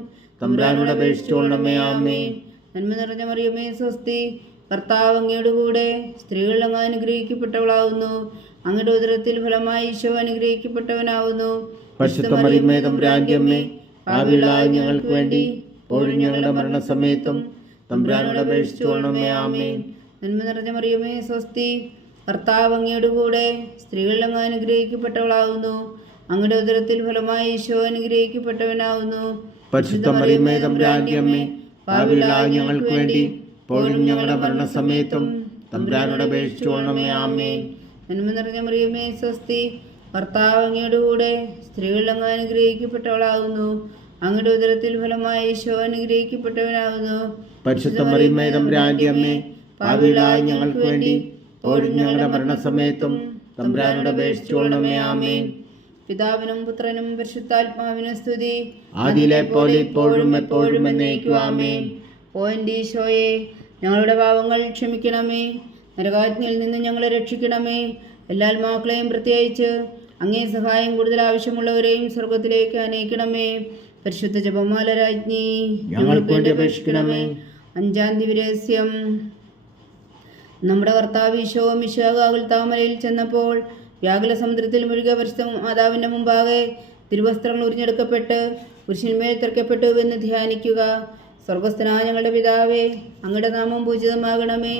തമ്പുരാനോട് അപേക്ഷിച്ചുകൊള്ളണമേ. ആമേൻ. നന്മ നിറഞ്ഞ മറിയമേ, സ്വസ്തി. കർത്താവ് അങ്ങയുടെ കൂടെ സ്ത്രീകൾ അങ്ങ് അനുഗ്രഹിക്കപ്പെട്ടവളാകുന്നു. അങ്ങയുടെ ഉദരത്തിൽ ഫലമായി ഈശോ അനുഗ്രഹിക്കപ്പെട്ടവനാകുന്നു. പരിശുദ്ധ മറിയമേ, തമ്പുരാന്റെ അമ്മേ, പാപികളായ ഞങ്ങൾക്ക് വേണ്ടി ഇപ്പോഴും ഞങ്ങളുടെ മരണസമയത്തും തമ്പുരാനോട് അപേക്ഷിച്ചുകൊള്ളണമേ. ആമേൻ. നന്മ നിറഞ്ഞ മറിയമേ, സ്വസ്തി. കർത്താവ് അങ്ങയുടെ കൂടെ സ്ത്രീകൾ അങ്ങ് അനുഗ്രഹിക്കപ്പെട്ടവളാകുന്നു. അങ്ങയുടെ ഉദരത്തിൽ ഫലമായി ഈശോ അനുഗ്രഹിക്കപ്പെട്ടവനാകുന്നു. പരിശുദ്ധ മറിയമേ, തമ്പുരാന്റെ അമ്മേ, പാപികളായ ഞങ്ങൾക്ക് വേണ്ടി ഇപ്പോഴും ഞങ്ങളുടെ മരണസമയത്തും തമ്പുരാനോട് അപേക്ഷിച്ചുകൊള്ളണമേ. ആമേൻ. നന്മ നിറഞ്ഞ മറിയമേ, സ്വസ്തി. കർത്താവ് അങ്ങയുടെ കൂടെ സ്ത്രീകൾ അങ്ങ് അനുഗ്രഹിക്കപ്പെട്ടവളാകുന്നു. അങ്ങയുടെ ഉദരത്തിൽ ഫലമായി ഈശോ അനുഗ്രഹിക്കപ്പെട്ടവനാകുന്നു. പരിശുദ്ധ മറിയമേ, തമ്പുരാന്റെ അമ്മേ, പാപികളായ ഞങ്ങൾക്ക് വേണ്ടി ഇപ്പോഴും ഞങ്ങളുടെ മരണസമയത്തും തമ്പുരാനോട് അപേക്ഷിച്ചുകൊള്ളണമേ. ആമേൻ. പിതാവിനും പുത്രനും പരിശുദ്ധാത്മാവിനും സ്തുതി. ആദിയിലെ പോലെ ഇപ്പോഴും എപ്പോഴും എന്നേക്കും. ആമേൻ. ഓ എൻ്റെ ഈശോയെ, ഞങ്ങളുടെ പാപങ്ങൾ ക്ഷമിക്കണമേ. നരകാജ്ഞയിൽ നിന്ന് ഞങ്ങളെ രക്ഷിക്കണമേ. എല്ലാ ആത്മാക്കളെയും പ്രത്യേകിച്ച് അങ്ങേ സഹായം കൂടുതൽ ആവശ്യമുള്ളവരെയും സ്വർഗത്തിലേക്ക് അനയിക്കണമേ. പരിശുദ്ധ ജപമാല രാജ്ഞി ഞങ്ങൾക്ക് വേണ്ടി അപേക്ഷിക്കണമേ. അഞ്ചാം ദിവരഹസ്യം. നമ്മുടെ കർത്താവ് ഈശോ മിശിഹായിൽ താമരയിൽ ചെന്നപ്പോൾ വ്യാകുല സമുദ്രത്തിൽ മുഴുകിയ പരിശുദ്ധ മാതാവിൻ്റെ മുമ്പാകെ തിരുവസ്ത്രങ്ങൾ ഉരിഞ്ഞെടുക്കപ്പെട്ട് പുരുഷന്മേൽ തെറിക്കപ്പെട്ടു എന്ന് ധ്യാനിക്കുക. സ്വർഗസ്ഥനായ ഞങ്ങളുടെ പിതാവേ, അങ്ങയുടെ നാമം പൂജിതമാകണമേ.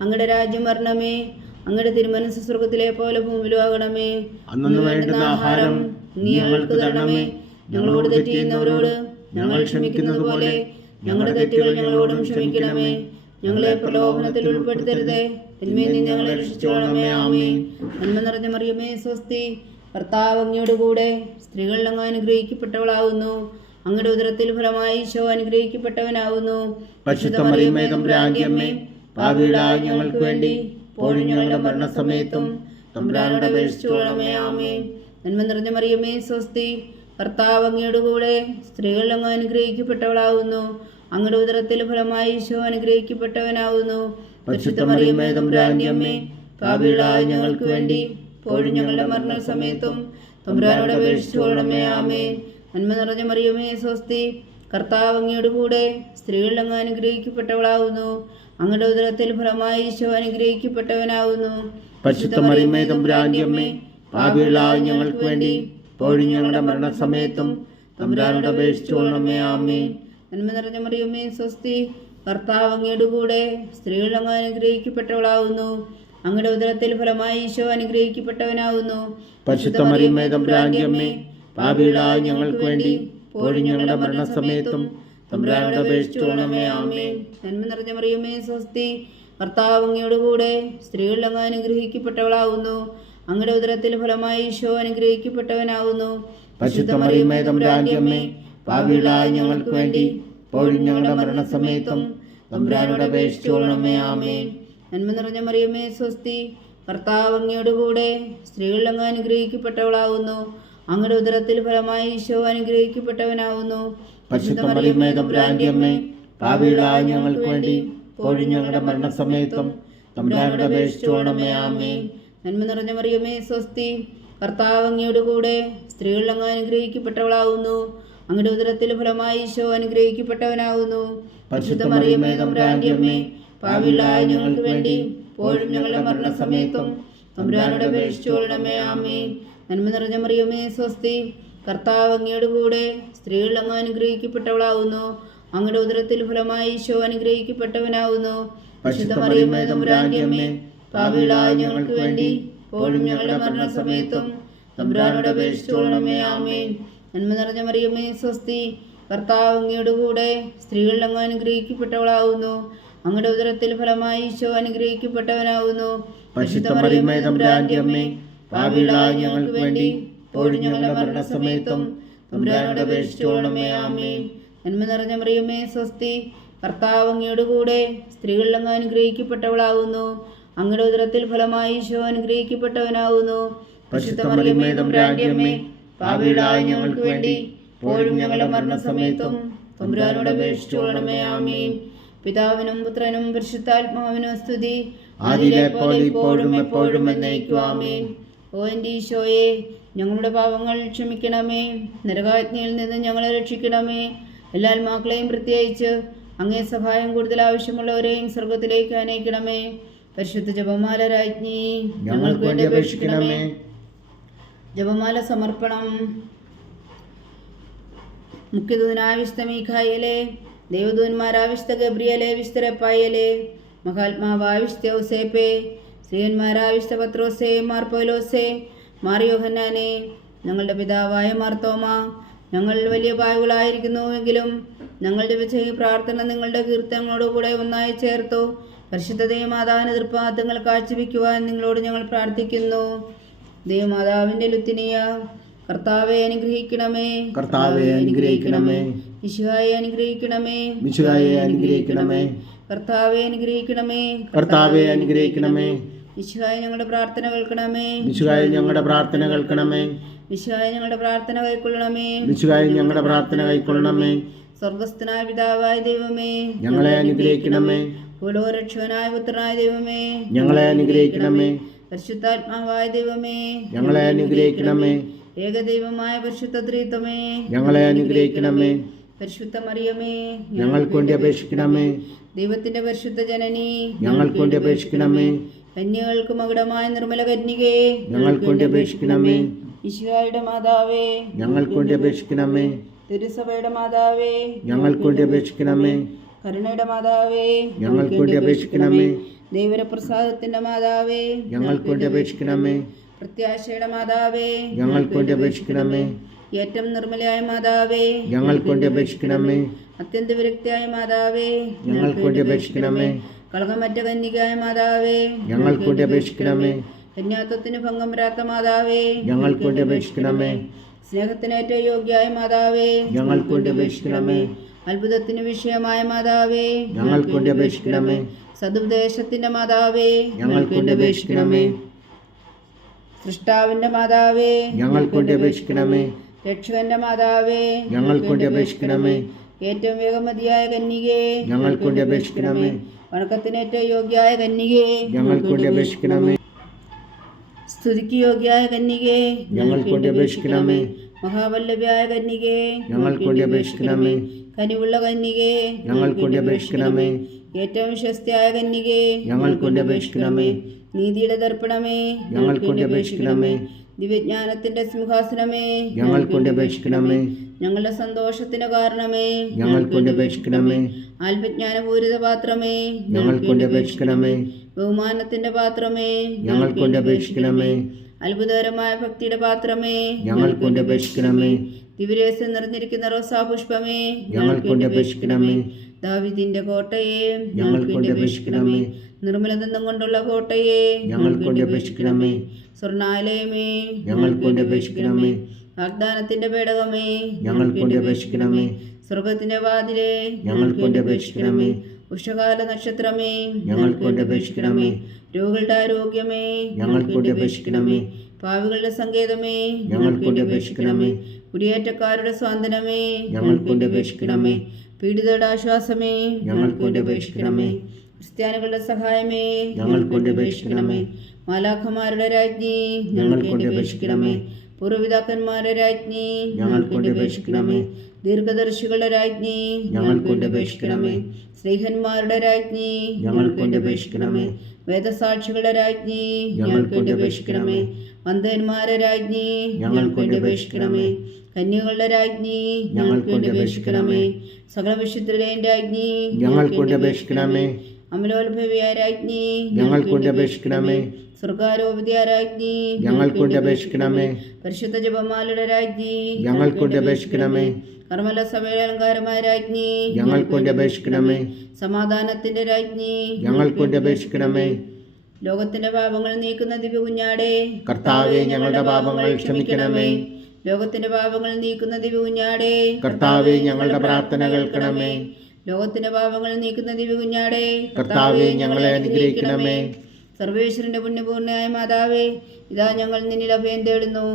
അങ്ങയുടെ രാജ്യം വരണമേ. അങ്ങയുടെ തിരുമനസ്സ് സ്വർഗത്തിലെ പോലെ ഭൂമിയിലും ആകണമേ. അന്നു വേണ്ടുന്ന ആഹാരം നീ ഞങ്ങൾക്ക് തരണമേ. ഞങ്ങളോട് തെറ്റ് ചെയ്യുന്നവരോട് ഞങ്ങൾ ക്ഷമിക്കുന്നത് പോലെ ഞങ്ങളുടെ തെറ്റുകൾ ഞങ്ങളോടും ക്ഷമിക്കണമേ. ഞങ്ങളെ പ്രലോഭനത്തിൽ ഉൾപ്പെടുത്തരുതേ, തിന്മയിൽ നിന്ന് ഞങ്ങളെ രക്ഷിച്ചുകൊള്ളണമേ. ആമേൻ. നന്മ നിറഞ്ഞ മറിയമേ, സ്വസ്തി. കർത്താവ് അങ്ങയുടെ കൂടെ സ്ത്രീകൾ അങ്ങ് അനുഗ്രഹിക്കപ്പെട്ടവളാകുന്നു. അങ്ങയുടെ ഉദരത്തിൽ ഫലമായി ഈശോ അനുഗ്രഹിക്കപ്പെട്ടവനാകുന്നു. പരിശുദ്ധ മറിയമേ, തമ്പുരാന്റെ അമ്മേ, പാപികളായ ഞങ്ങൾക്ക് വേണ്ടി ഇപ്പോഴും ഞങ്ങളുടെ മരണസമയത്തും തമ്പുരാനോട് അപേക്ഷിച്ചുകൊള്ളണമേ. ആമേൻ. നന്മ നിറഞ്ഞ മറിയമേ, സ്വസ്തി. കർത്താവ് അങ്ങയുടെ കൂടെ സ്ത്രീകൾ അങ്ങ് അനുഗ്രഹിക്കപ്പെട്ടവളാകുന്നു. അങ്ങയുടെ ഉദരത്തിൽ ഫലമായി ഈശോ അനുഗ്രഹിക്കപ്പെട്ടവനാവുന്നു. പരിശുദ്ധ മറിയമേ തമ്പുരാന്റെ അമ്മേ, പാപികളായ ഞങ്ങൾക്ക് വേണ്ടി ഇപ്പോഴും ഞങ്ങളുടെ മരണസമയത്തും തമ്പുരാനോട് അപേക്ഷിച്ചുകൊള്ളണമേ. ആമേൻ. നന്മ നിറഞ്ഞ മറിയമേ സ്വസ്തി, കർത്താവ് അങ്ങയോട് കൂടെ സ്ത്രീകൾ അങ്ങ് അനുഗ്രഹിക്കപ്പെട്ടവളാവുന്നു. അങ്ങയുടെ ഉദരത്തിൽ ഫലമായി ഈശോ അനുഗ്രഹിക്കപ്പെട്ടവനാവുന്നു. പരിശുദ്ധ മറിയമേ തമ്പുരാന്റെ അമ്മേ, പാപികളായ ഞങ്ങൾക്ക് വേണ്ടി ഇപ്പോഴും ഞങ്ങളുടെ മരണസമയത്തും തമ്പുരാനോട് അപേക്ഷിച്ചുകൊള്ളണമേ. ആമേൻ. നന്മ നിറഞ്ഞ മറിയമേ സ്വസ്തി, കർത്താവ് അങ്ങയോട് കൂടെ സ്ത്രീകൾ അങ്ങ് അനുഗ്രഹിക്കപ്പെട്ടവളാവുന്നു. അങ്ങയുടെ ഉദരത്തിൽ ഫലമായി ഈശോ അനുഗ്രഹിക്കപ്പെട്ടവനാവുന്നു. പരിശുദ്ധ മറിയമേ തമ്പുരാന്റെ അമ്മേ, പാപികളായ ഞങ്ങൾക്ക് വേണ്ടി ഇപ്പോഴും ഞങ്ങളുടെ മരണസമയത്തും തമ്പുരാനോട് അപേക്ഷിച്ചുകൊള്ളണമേ. ആമേൻ. നന്മ നിറഞ്ഞ മറിയമേ സ്വസ്തി, കർത്താവ് അങ്ങയോട് കൂടെ സ്ത്രീകൾ അങ്ങ് അനുഗ്രഹിക്കപ്പെട്ടവളാവുന്നു. അങ്ങയുടെ ഉദരത്തിൽ ഫലമായി ഈശോ അനുഗ്രഹിക്കപ്പെട്ടവനാവുന്നു. പരിശുദ്ധ മറിയമേ തമ്പുരാന്റെ അമ്മേ, പാപികളായ ഞങ്ങൾക്ക് വേണ്ടി ഇപ്പോഴും ഞങ്ങളുടെ മരണസമയത്തും തമ്പുരാനോട് അപേക്ഷിച്ചുകൊള്ളണമേ. ആമേൻ. നന്മ നിറഞ്ഞ മറിയമേ സ്വസ്തി, കർത്താവ് അങ്ങയോട് കൂടെ സ്ത്രീകൾ അങ്ങ് അനുഗ്രഹിക്കപ്പെട്ടവളാവുന്നു. അങ്ങയുടെ ഉദരത്തിൽ ഫലമായി ഈശോ അനുഗ്രഹിക്കപ്പെട്ടവനാവുന്നു. പരിശുദ്ധ മറിയമേ തമ്പുരാന്റെ അമ്മേ, പാപികളായ ഞങ്ങൾക്ക് വേണ്ടി ഇപ്പോഴും ഞങ്ങളുടെ മരണസമയത്തും തമ്പുരാനോട് അപേക്ഷിച്ചുകൊള്ളണമേ. ആമേൻ. നന്മ നിറഞ്ഞ മറിയമേ സ്വസ്തി, കർത്താവ് അങ്ങയോട് കൂടെ സ്ത്രീകൾ അങ്ങ് അനുഗ്രഹിക്കപ്പെട്ടവളാവുന്നു. അങ്ങയുടെ ഉദരത്തിൽ ഫലമായി ഈശോ അനുഗ്രഹിക്കപ്പെട്ടവനാവുന്നു. പരിശുദ്ധ മറിയമേ തമ്പുരാന്റെ അമ്മേ, പാപികളായ ഞങ്ങൾക്ക് വേണ്ടി ഇപ്പോഴും ഞങ്ങളുടെ മരണസമയത്തും തമ്പുരാനോട് അപേക്ഷിച്ചുകൊള്ളണമേ. ആമേൻ. നന്മ നിറഞ്ഞ മറിയമേ സ്വസ്തി, കർത്താവ് അങ്ങയോട് കൂടെ സ്ത്രീകൾ അങ്ങ് അനുഗ്രഹിക്കപ്പെട്ടവളാവുന്നു. അങ്ങയുടെ ഉദരത്തിൽ ഫലമായി ഈശോ അനുഗ്രഹിക്കപ്പെട്ടവനാവുന്നു. പരിശുദ്ധ മറിയമേ തമ്പുരാന്റെ അമ്മേ, പാപികളായ ഞങ്ങൾക്ക് വേണ്ടി ഇപ്പോഴും ഞങ്ങളുടെ മരണസമയത്തും തമ്പുരാനോട് അപേക്ഷിച്ചുകൊള്ളണമേ. ആമേൻ. നന്മ നിറഞ്ഞ മറിയമേ സ്വസ്തി, കർത്താവ് അങ്ങയോട് കൂടെ സ്ത്രീകൾ അങ്ങ് അനുഗ്രഹിക്കപ്പെട്ടവളാവുന്നു. അങ്ങയുടെ ഉദരത്തിൽ ഫലമായി ഈശോ അനുഗ്രഹിക്കപ്പെട്ടവനാവുന്നു. പരിശുദ്ധ മറിയമേ തമ്പുരാന്റെ അമ്മേ, പാപികളായ ഞങ്ങൾക്ക് വേണ്ടി ഇപ്പോഴും ഞങ്ങളുടെ മരണസമയത്തും തമ്പുരാനോട് അപേക്ഷിച്ചുകൊള്ളണമേ. ആമേൻ. നന്മ നിറഞ്ഞ മറിയമേ സ്വസ്തി, കർത്താവ് അങ്ങയോട് കൂടെ സ്ത്രീകൾ അങ്ങ് അനുഗ്രഹിക്കപ്പെട്ടവളാവുന്നു. അങ്ങയുടെ ഉദരത്തിൽ ഫലമായി ഈശോ അനുഗ്രഹിക്കപ്പെട്ടവനാവുന്നു. പരിശുദ്ധ മറിയമേ തമ്പുരാന്റെ അമ്മേ, പാപികളായ ഞങ്ങൾക്ക് വേണ്ടി ഇപ്പോഴും ഞങ്ങളുടെ മരണസമയത്തും തമ്പുരാനോട് അപേക്ഷിച്ചുകൊള്ളണമേ. ആമേൻ. പിതാവിനും പുത്രനും പരിശുദ്ധാത്മാവിനും സ്തുതി, ആദിയിലെ പോലെ ഇപ്പോഴും എപ്പോഴും എന്നേക്കും. ആമേൻ. ഓ എൻ്റെ ഈശോയെ, ഞങ്ങളുടെ പാപങ്ങൾ ക്ഷമിക്കണമേ. നരകാഗ്നിയിൽ നിന്ന് ഞങ്ങളെ രക്ഷിക്കണമേ. എല്ലാ ആത്മാക്കളെയും പ്രത്യേകിച്ച് അങ്ങേ സഹായം കൂടുതൽ ആവശ്യമുള്ളവരെയും സ്വർഗത്തിലേക്ക് അനയിക്കണമേ. പരിശുദ്ധ ജപമാല രാജ്ഞി, ഞങ്ങൾക്ക് വേണ്ടി അപേക്ഷിക്കണമേ. ജപമാല സമർപ്പണം. മുഖ്യദൂതനായ വിശുദ്ധ മീഖായേലേ, ദേവദൂതന്മാരായ വിശുദ്ധ ഗബ്രിയേലേ, വിശുദ്ധ റഫായേലേ, മഹാത്മാവായ വിശുദ്ധ ഔസേപ്പേ, ശ്രീയന്മാരായ വിശുദ്ധ പത്രോസേ, മാർ പൗലോസേ, മാർ യോഹന്നാനേ, ഞങ്ങളുടെ പിതാവായ മാർത്തോമ, ഞങ്ങൾ വലിയ പായകളായിരിക്കുന്നുവെങ്കിലും ഞങ്ങളുടെ വിജയ പ്രാർത്ഥന നിങ്ങളുടെ കീർത്തനങ്ങളോടുകൂടെ ഒന്നായി ചേർത്തു പരിശുദ്ധ ദൈവമാതാവിന് തൃപ്പാദങ്ങൾ കാഴ്ചവെക്കുവാൻ നിങ്ങളോട് ഞങ്ങൾ പ്രാർത്ഥിക്കുന്നു. ദൈവമാതാവിൻ്റെ ലുത്തിനിയ, കർത്താവെ അനുഗ്രഹിക്കണമേ. കർത്താവെ അനുഗ്രഹിക്കണമേ. ഈശോയെ അനുഗ്രഹിക്കണമേ. ഈശോയെ അനുഗ്രഹിക്കണമേ. കർത്താവെ അനുഗ്രഹിക്കണമേ. കർത്താവെ അനുഗ്രഹിക്കണമേ. ഈശോയെ ഞങ്ങളുടെ പ്രാർത്ഥന കേൾക്കണമേ. ഈശോയെ ഞങ്ങളുടെ പ്രാർത്ഥന കേൾക്കണമേ. ഈശോയെ ഞങ്ങളുടെ പ്രാർത്ഥന കൈക്കൊള്ളണമേ. ഈശോയെ ഞങ്ങളുടെ പ്രാർത്ഥന കൈക്കൊള്ളണമേ. സ്വർഗസ്ഥനായ പിതാവായ ദൈവമേ, ഞങ്ങളെ അനുഗ്രഹിക്കണമേ. ഭൂലോകരക്ഷകനായ പുത്രനായ ദൈവമേ, ഞങ്ങളെ അനുഗ്രഹിക്കണമേ. പരിശുദ്ധാത്മാവായ ദൈവമേ, ഞങ്ങളെ അനുഗ്രഹിക്കണമേ. ഏകദൈവമായ പരിശുദ്ധ ത്രിത്വമേ, ഞങ്ങളെ അനുഗ്രഹിക്കണമേ. പരിശുദ്ധ മറിയമേ, ഞങ്ങൾക്ക് വേണ്ടി അപേക്ഷിക്കണമേ. ദൈവത്തിന്റെ പരിശുദ്ധ ജനനി, ഞങ്ങൾക്ക് വേണ്ടി അപേക്ഷിക്കണമേ. കന്യകൾക്ക് മകുടമായ നിർമ്മല കന്യകേ, ഞങ്ങൾക്ക് വേണ്ടി അപേക്ഷിക്കണമേ. ഈശോയുടെ മാതാവേ, ഞങ്ങൾക്ക് വേണ്ടി അപേക്ഷിക്കണമേ. തിരുസഭയുടെ മാതാവേ, ഞങ്ങൾക്ക് വേണ്ടി അപേക്ഷിക്കണമേ. കരുണയുടെ മാതാവേ, ഞങ്ങൾക്ക് വേണ്ടി അപേക്ഷിക്കണമേ. ദൈവപ്രസാദത്തിന്റെ മാതാവേ, ഞങ്ങൾക്ക് വേണ്ടി അപേക്ഷിക്കണമേ. പ്രത്യാശയുടെ മാതാവേ, ഞങ്ങൾക്ക് വേണ്ടി അപേക്ഷിക്കണമേ. ഏറ്റവും നിർമ്മലയായ മാതാവേ, ഞങ്ങൾക്ക് വേണ്ടി അപേക്ഷിക്കണമേ. അത്യന്ത വിരക്തിയായ മാതാവേ, ഞങ്ങൾക്ക് വേണ്ടി അപേക്ഷിക്കണമേ. കളങ്കമറ്റ കന്യകയായ മാതാവേ, ഞങ്ങൾക്ക് വേണ്ടി അപേക്ഷിക്കണമേ. കന്യാത്വത്തിന് ഭംഗം വരാത്ത മാതാവേ, ഞങ്ങൾക്ക് വേണ്ടി അപേക്ഷിക്കണമേ. സ്നേഹത്തിന് ഏറ്റവും യോഗ്യയായ മാതാവേ, ഞങ്ങൾക്ക് വേണ്ടി അപേക്ഷിക്കണമേ. അത്ഭുതത്തിന് വിഷയമായ മാതാവേ, ഞങ്ങൾക്ക് വേണ്ടി അപേക്ഷിക്കണമേ. സതുപദേശത്തിന്റെ മാതാവേ, ഞങ്ങൾക്ക് വേണ്ടി അപേക്ഷിക്കണമേ. സൃഷ്ടാവിന്റെ മാതാവേ, ഞങ്ങൾക്ക് വേണ്ടി അപേക്ഷിക്കണമേ. രക്ഷകന്റെ മാതാവേ, ഞങ്ങൾക്ക് വേണ്ടി അപേക്ഷിക്കണമേ. ഏറ്റവും വേഗമതിയായ കന്യകേ, ഞങ്ങൾക്ക് വേണ്ടി അപേക്ഷിക്കണമേ. വണക്കത്തിന് ഏറ്റവും യോഗ്യയായ കന്യകേ, ഞങ്ങൾക്ക് വേണ്ടി അപേക്ഷിക്കണമേ. സ്തുതിക്ക് യോഗ്യയായ കന്യകേ, ഞങ്ങൾക്ക് വേണ്ടി അപേക്ഷിക്കണമേ. മഹാവല്ലഭയായ കന്യകേ, ഞങ്ങൾക്ക് വേണ്ടി അപേക്ഷിക്കണമേ. കനിവുള്ള കന്യകേ, ഞങ്ങൾക്ക് വേണ്ടി അപേക്ഷിക്കണമേ. ഏറ്റവും വിശ്വസ്തയായ കന്യകേ, ഞങ്ങൾക്ക് വേണ്ടി അപേക്ഷിക്കണമേ. നീതിയുടെ ദർപ്പണമേ, ഞങ്ങൾക്ക് വേണ്ടി അപേക്ഷിക്കണമേ. ദിവ്യജ്ഞാനത്തിന്റെ സിംഹാസനമേ, ഞങ്ങൾക്ക് വേണ്ടി അപേക്ഷിക്കണമേ. ഞങ്ങളുടെ സന്തോഷത്തിന് കാരണമേ, ഞങ്ങൾക്ക് വേണ്ടി അപേക്ഷിക്കണമേ. ആത്മജ്ഞാനപൂരിത പാത്രമേ, ഞങ്ങൾക്ക് വേണ്ടി അപേക്ഷിക്കണമേ. ബഹുമാനത്തിന്റെ പാത്രമേ, ഞങ്ങൾക്ക് വേണ്ടി അപേക്ഷിക്കണമേ. അത്ഭുതകരമായ ഭക്തിയുടെ പാത്രമേ, ഞങ്ങൾക്ക് വേണ്ടി അപേക്ഷിക്കണമേ. ദിവ്യരഹസ്യം നിറഞ്ഞിരിക്കുന്ന റോസാപുഷ്പമേ, ഞങ്ങൾക്ക് വേണ്ടി അപേക്ഷിക്കണമേ. ദാവീദിന്റെ കോട്ടയെ, ഞങ്ങൾക്ക് വേണ്ടി അപേക്ഷിക്കണമേ. നിർമ്മലദന്തം കൊണ്ടുള്ള കോട്ടയെ, ഞങ്ങൾക്ക് വേണ്ടി അപേക്ഷിക്കണമേ. സ്വർണ്ണാലയമേ, ഞങ്ങൾക്ക് വേണ്ടി അപേക്ഷിക്കണമേ. വാഗ്ദാനത്തിന്റെ പേടകമേ, ഞങ്ങൾക്ക് വേണ്ടി അപേക്ഷിക്കണമേ. സ്വർഗത്തിന്റെ വാതിലേ, ഞങ്ങൾക്ക് വേണ്ടി അപേക്ഷിക്കണമേ. ഉഷകാല നക്ഷത്രമേ, ഞങ്ങൾക്ക് വേണ്ടി അപേക്ഷിക്കണമേ. രോഗികളുടെ ആരോഗ്യമേ, ഞങ്ങൾക്ക് വേണ്ടി അപേക്ഷിക്കണമേ. പാവികളുടെ സങ്കേതമേ, ഞങ്ങൾക്ക് വേണ്ടി അപേക്ഷിക്കണമേ. കുടിയേറ്റക്കാരുടെ സ്വാതന്ത്ര്യമേ, ഞങ്ങൾക്ക് വേണ്ടി അപേക്ഷിക്കണമേ. പീഡിതരുടെ ആശ്വാസമേ, ഞങ്ങൾക്ക് വേണ്ടി അപേക്ഷിക്കണമേ. ക്രിസ്ത്യാനികളുടെ സഹായമേ, ഞങ്ങൾക്ക് വേണ്ടി അപേക്ഷിക്കണമേ. മാലാഖമാരുടെ രാജ്ഞി, ഞങ്ങൾക്ക് വേണ്ടി അപേക്ഷിക്കണമേ. പൂർവ്വപിതാക്കന്മാരുടെ രാജ്ഞി, ഞങ്ങൾക്ക് വേണ്ടി അപേക്ഷിക്കണമേ. ദീർഘദർശികളുടെ രാജ്ഞി, ഞങ്ങൾക്ക് വേണ്ടി അപേക്ഷിക്കണമേ. സ്ത്രീഹന്മാരുടെ രാജ്ഞി, ഞങ്ങൾക്ക് വേണ്ടി അപേക്ഷിക്കണമേ. വേദസാക്ഷികളുടെ രാജ്ഞി, ഞങ്ങൾക്ക് വേണ്ടി അപേക്ഷിക്കണമേ. വന്ദന്മാരുടെ രാജ്ഞി, ഞങ്ങൾക്ക് വേണ്ടി അപേക്ഷിക്കണമേ. കന്യകളുടെ രാജ്ഞി, ഞങ്ങൾക്ക് വേണ്ടി അപേക്ഷിക്കണമേ. സകല വിശുദ്ധരുടെയും രാജ്ഞി, ഞങ്ങൾക്ക് വേണ്ടി അപേക്ഷിക്കണമേ. അമലോത്ഭവിയായ രാജ്ഞി, ഞങ്ങൾക്ക് വേണ്ടി അപേക്ഷിക്കണമേ. സ്വർഗാരോപതിയായ രാജ്ഞി, ഞങ്ങൾക്ക് വേണ്ടി അപേക്ഷിക്കണമേ. പരിശുദ്ധ ജപമാലയുടെ രാജ്ഞി, ഞങ്ങൾക്ക് വേണ്ടി അപേക്ഷിക്കണമേ. കർമ്മല സഭയുടെ അലങ്കാരമായ രാജ്ഞി, ഞങ്ങൾക്ക് വേണ്ടി അപേക്ഷിക്കണമേ. സമാധാനത്തിന്റെ രാജ്ഞി, ഞങ്ങൾക്ക് വേണ്ടി അപേക്ഷിക്കണമേ. ലോകത്തിന്റെ പാപങ്ങൾ നീക്കുന്ന ദിവ്യ കുഞ്ഞാടേ, കർത്താവേ, ഞങ്ങളുടെ പാപങ്ങൾ ക്ഷമിക്കണമേ. ലോകത്തിന്റെ പാപങ്ങൾ നീക്കുന്ന ദിവ്യ കുഞ്ഞാടേ, കർത്താവേ, ഞങ്ങളുടെ പ്രാർത്ഥന കേൾക്കണമേ. ലോകത്തിന്റെ പാപങ്ങൾ നീക്കുന്ന ദിവ്യ കുഞ്ഞാടേ, കർത്താവേ, ഞങ്ങളെ അനുഗ്രഹിക്കണമേ. സർവേശ്വരന്റെ പുണ്യപൂർണ്ണയായ മാതാവേ, ഇതാ ഞങ്ങൾ നിന്നിൽ അഭയം തേടുന്നു.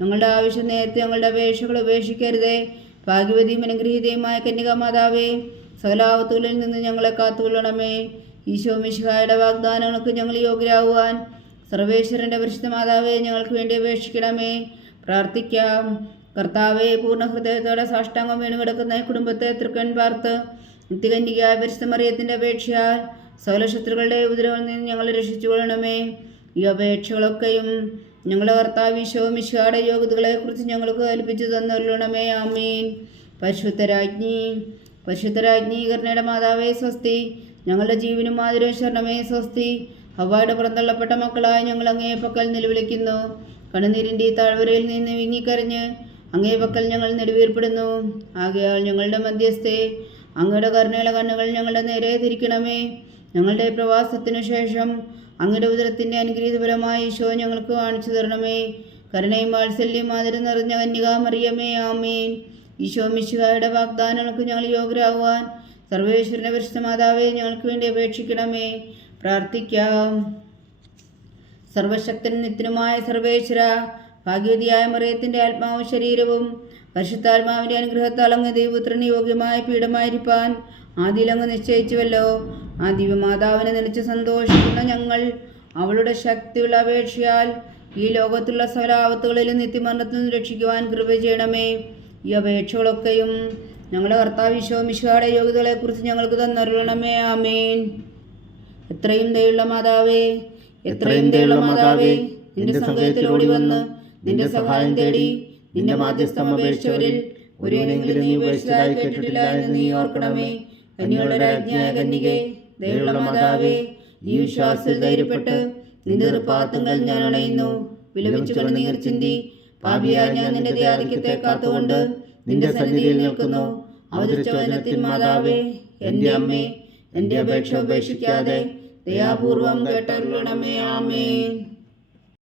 ഞങ്ങളുടെ ആവശ്യം നേരത്തെ ഞങ്ങളുടെ അപേക്ഷകൾ ഉപേക്ഷിക്കരുതേ. ഭാഗ്യവതിയും അനുഗ്രഹീതയുമായ കന്യകാ മാതാവേ, സകലാപത്തുകളിൽ നിന്ന് ഞങ്ങളെ കാത്തുകൊള്ളണമേ. ഈശോ മിശിഹായുടെ വാഗ്ദാനങ്ങൾക്ക് ഞങ്ങൾ യോഗ്യരാകുവാൻ സർവേശ്വരന്റെ പരിശുദ്ധ മാതാവേ, ഞങ്ങൾക്ക് വേണ്ടി അപേക്ഷിക്കണമേ. പ്രാർത്ഥിക്കാം. കർത്താവെ, പൂർണ്ണ ഹൃദയത്തോടെ സാഷ്ടാംഗം വീണുകിടക്കുന്ന ഈ കുടുംബത്തെ തൃക്കൺ പാർത്ത് നിത്യകന്യകയായ പരിശുദ്ധ മറിയത്തിന്റെ അപേക്ഷയാൽ സകല ശത്രുക്കളുടെ ഉപദ്രവങ്ങളിൽ നിന്ന് ഞങ്ങളെ രക്ഷിച്ചുകൊള്ളണമേ. ഈ അപേക്ഷകളൊക്കെയും ഞങ്ങളുടെ കർത്താവ് ഈശോ മിശിഹായുടെ യോഗ്യതകളെക്കുറിച്ച് ഞങ്ങൾക്ക് കൽപ്പിച്ചു തന്നരുളണമേ. ആമീൻ. പരിശുദ്ധരാജ്ഞി കരുണയുടെ മാതാവേ സ്വസ്തി. ഞങ്ങളുടെ ജീവനും മാതിരവും ശരണമേ സ്വസ്തി. ഹവ്വായുടെ പുറന്തള്ളപ്പെട്ട മക്കളായ ഞങ്ങൾ അങ്ങേ പക്കൽ നിലവിളിക്കുന്നു. കണ്ണുനീരിൻ്റെ ഈ താഴ്വരയിൽ നിന്ന് വിങ്ങിക്കരഞ്ഞ് അങ്ങേ പക്കൽ ഞങ്ങൾ നെടുവീർപ്പെടുന്നു. ആകയാൽ ഞങ്ങളുടെ മധ്യസ്ഥേ, അങ്ങയുടെ കരുണയുള്ള കണ്ണുകൾ ഞങ്ങളുടെ നേരെ തിരിക്കണമേ. ഞങ്ങളുടെ പ്രവാസത്തിനു ശേഷം അങ്ങയുടെ ഉദരത്തിൻ്റെ അനുഗ്രഹീതഫലമായ ഈശോ ഞങ്ങൾക്ക് കാണിച്ചു തരണമേ. കരുണയും വാത്സല്യം ആദരം നിറഞ്ഞ കന്യകാ മറിയമേ, ആമേൻ. ഈശോ മിശിഹായുടെ വാഗ്ദാനങ്ങൾക്ക് ഞങ്ങൾ യോഗ്യരാകുവാൻ സർവേശ്വരന്റെ പരിശുദ്ധ മാതാവേ, ഞങ്ങൾക്ക് വേണ്ടി അപേക്ഷിക്കണമേ. പ്രാർത്ഥിക്കാം. സർവശക്തനും നിത്യനുമായ സർവേശ്വര, ഭാഗ്യവതിയായ മറിയത്തിൻ്റെ ആത്മാവും ശരീരവും പരിശുദ്ധാത്മാവിൻ്റെ അനുഗ്രഹത്താൽ അങ്ങ് ദൈവപുത്രന് യോഗ്യമായ പീഠമായിരിക്കാൻ ആദ്യം അങ്ങ് നിശ്ചയിച്ചുവല്ലോ. ആ ദിവ്യമാതാവിനെ നനച്ച് സന്തോഷിക്കുന്ന ഞങ്ങൾ അവളുടെ ശക്തിയുള്ള അപേക്ഷയാൽ ഈ ലോകത്തുള്ള സകല ആപത്തുകളിലും നിത്യമരണത്തിൽ നിന്ന് രക്ഷിക്കുവാൻ കൃപ ചെയ്യണമേ. ഈ അപേക്ഷകളൊക്കെയും ഞങ്ങളുടെ കർത്താവ് ഈശോ മിശിഹായുടെ യോഗ്യതകളെക്കുറിച്ച് ഞങ്ങൾക്ക് തന്നരുളണമേ. ആമേൻ. എത്രയും ദയുള്ള മാതാവേ, എത്രയും ദയുള്ള മാതാവേ, നിന്റെ സങ്കേതത്തിലോടി വന്ന് നിന്റെ സഹായം തേടി നിന്റെ മാധ്യസ്ഥം അപേക്ഷിച്ചവരിൽ ഒരുവനെങ്കിലും നീ ഉപേക്ഷിച്ചതായി കേട്ടിട്ടില്ല എന്ന് നീ ഓർക്കണമേ. കന്യകളുടെ രാജ്ഞിയായ കന്യകേ, ദയുള്ള മാതാവേ, ഈ വിശ്വാസത്തിൽ ധൈര്യപ്പെട്ട് നിന്റെ തൃപ്പാദങ്ങൾ ഞാൻ അണയുന്നു. വിലപിച്ചു കണ്ണുനീർ ചിന്തി പാപിയായ ഞാൻ നിന്റെ ദയാധിക്യത്തെ കാത്തുകൊണ്ട് നിന്റെ സന്നിധിയിൽ നിൽക്കുന്നു. അവതരിച്ച വചനത്തിൻ മാതാവേ, എൻ്റെ അമ്മേ, എൻ്റെ അപേക്ഷ ഉപേക്ഷിക്കാതെ ദയാപൂർവം കേട്ടരുളണമേ. ആമേൻ.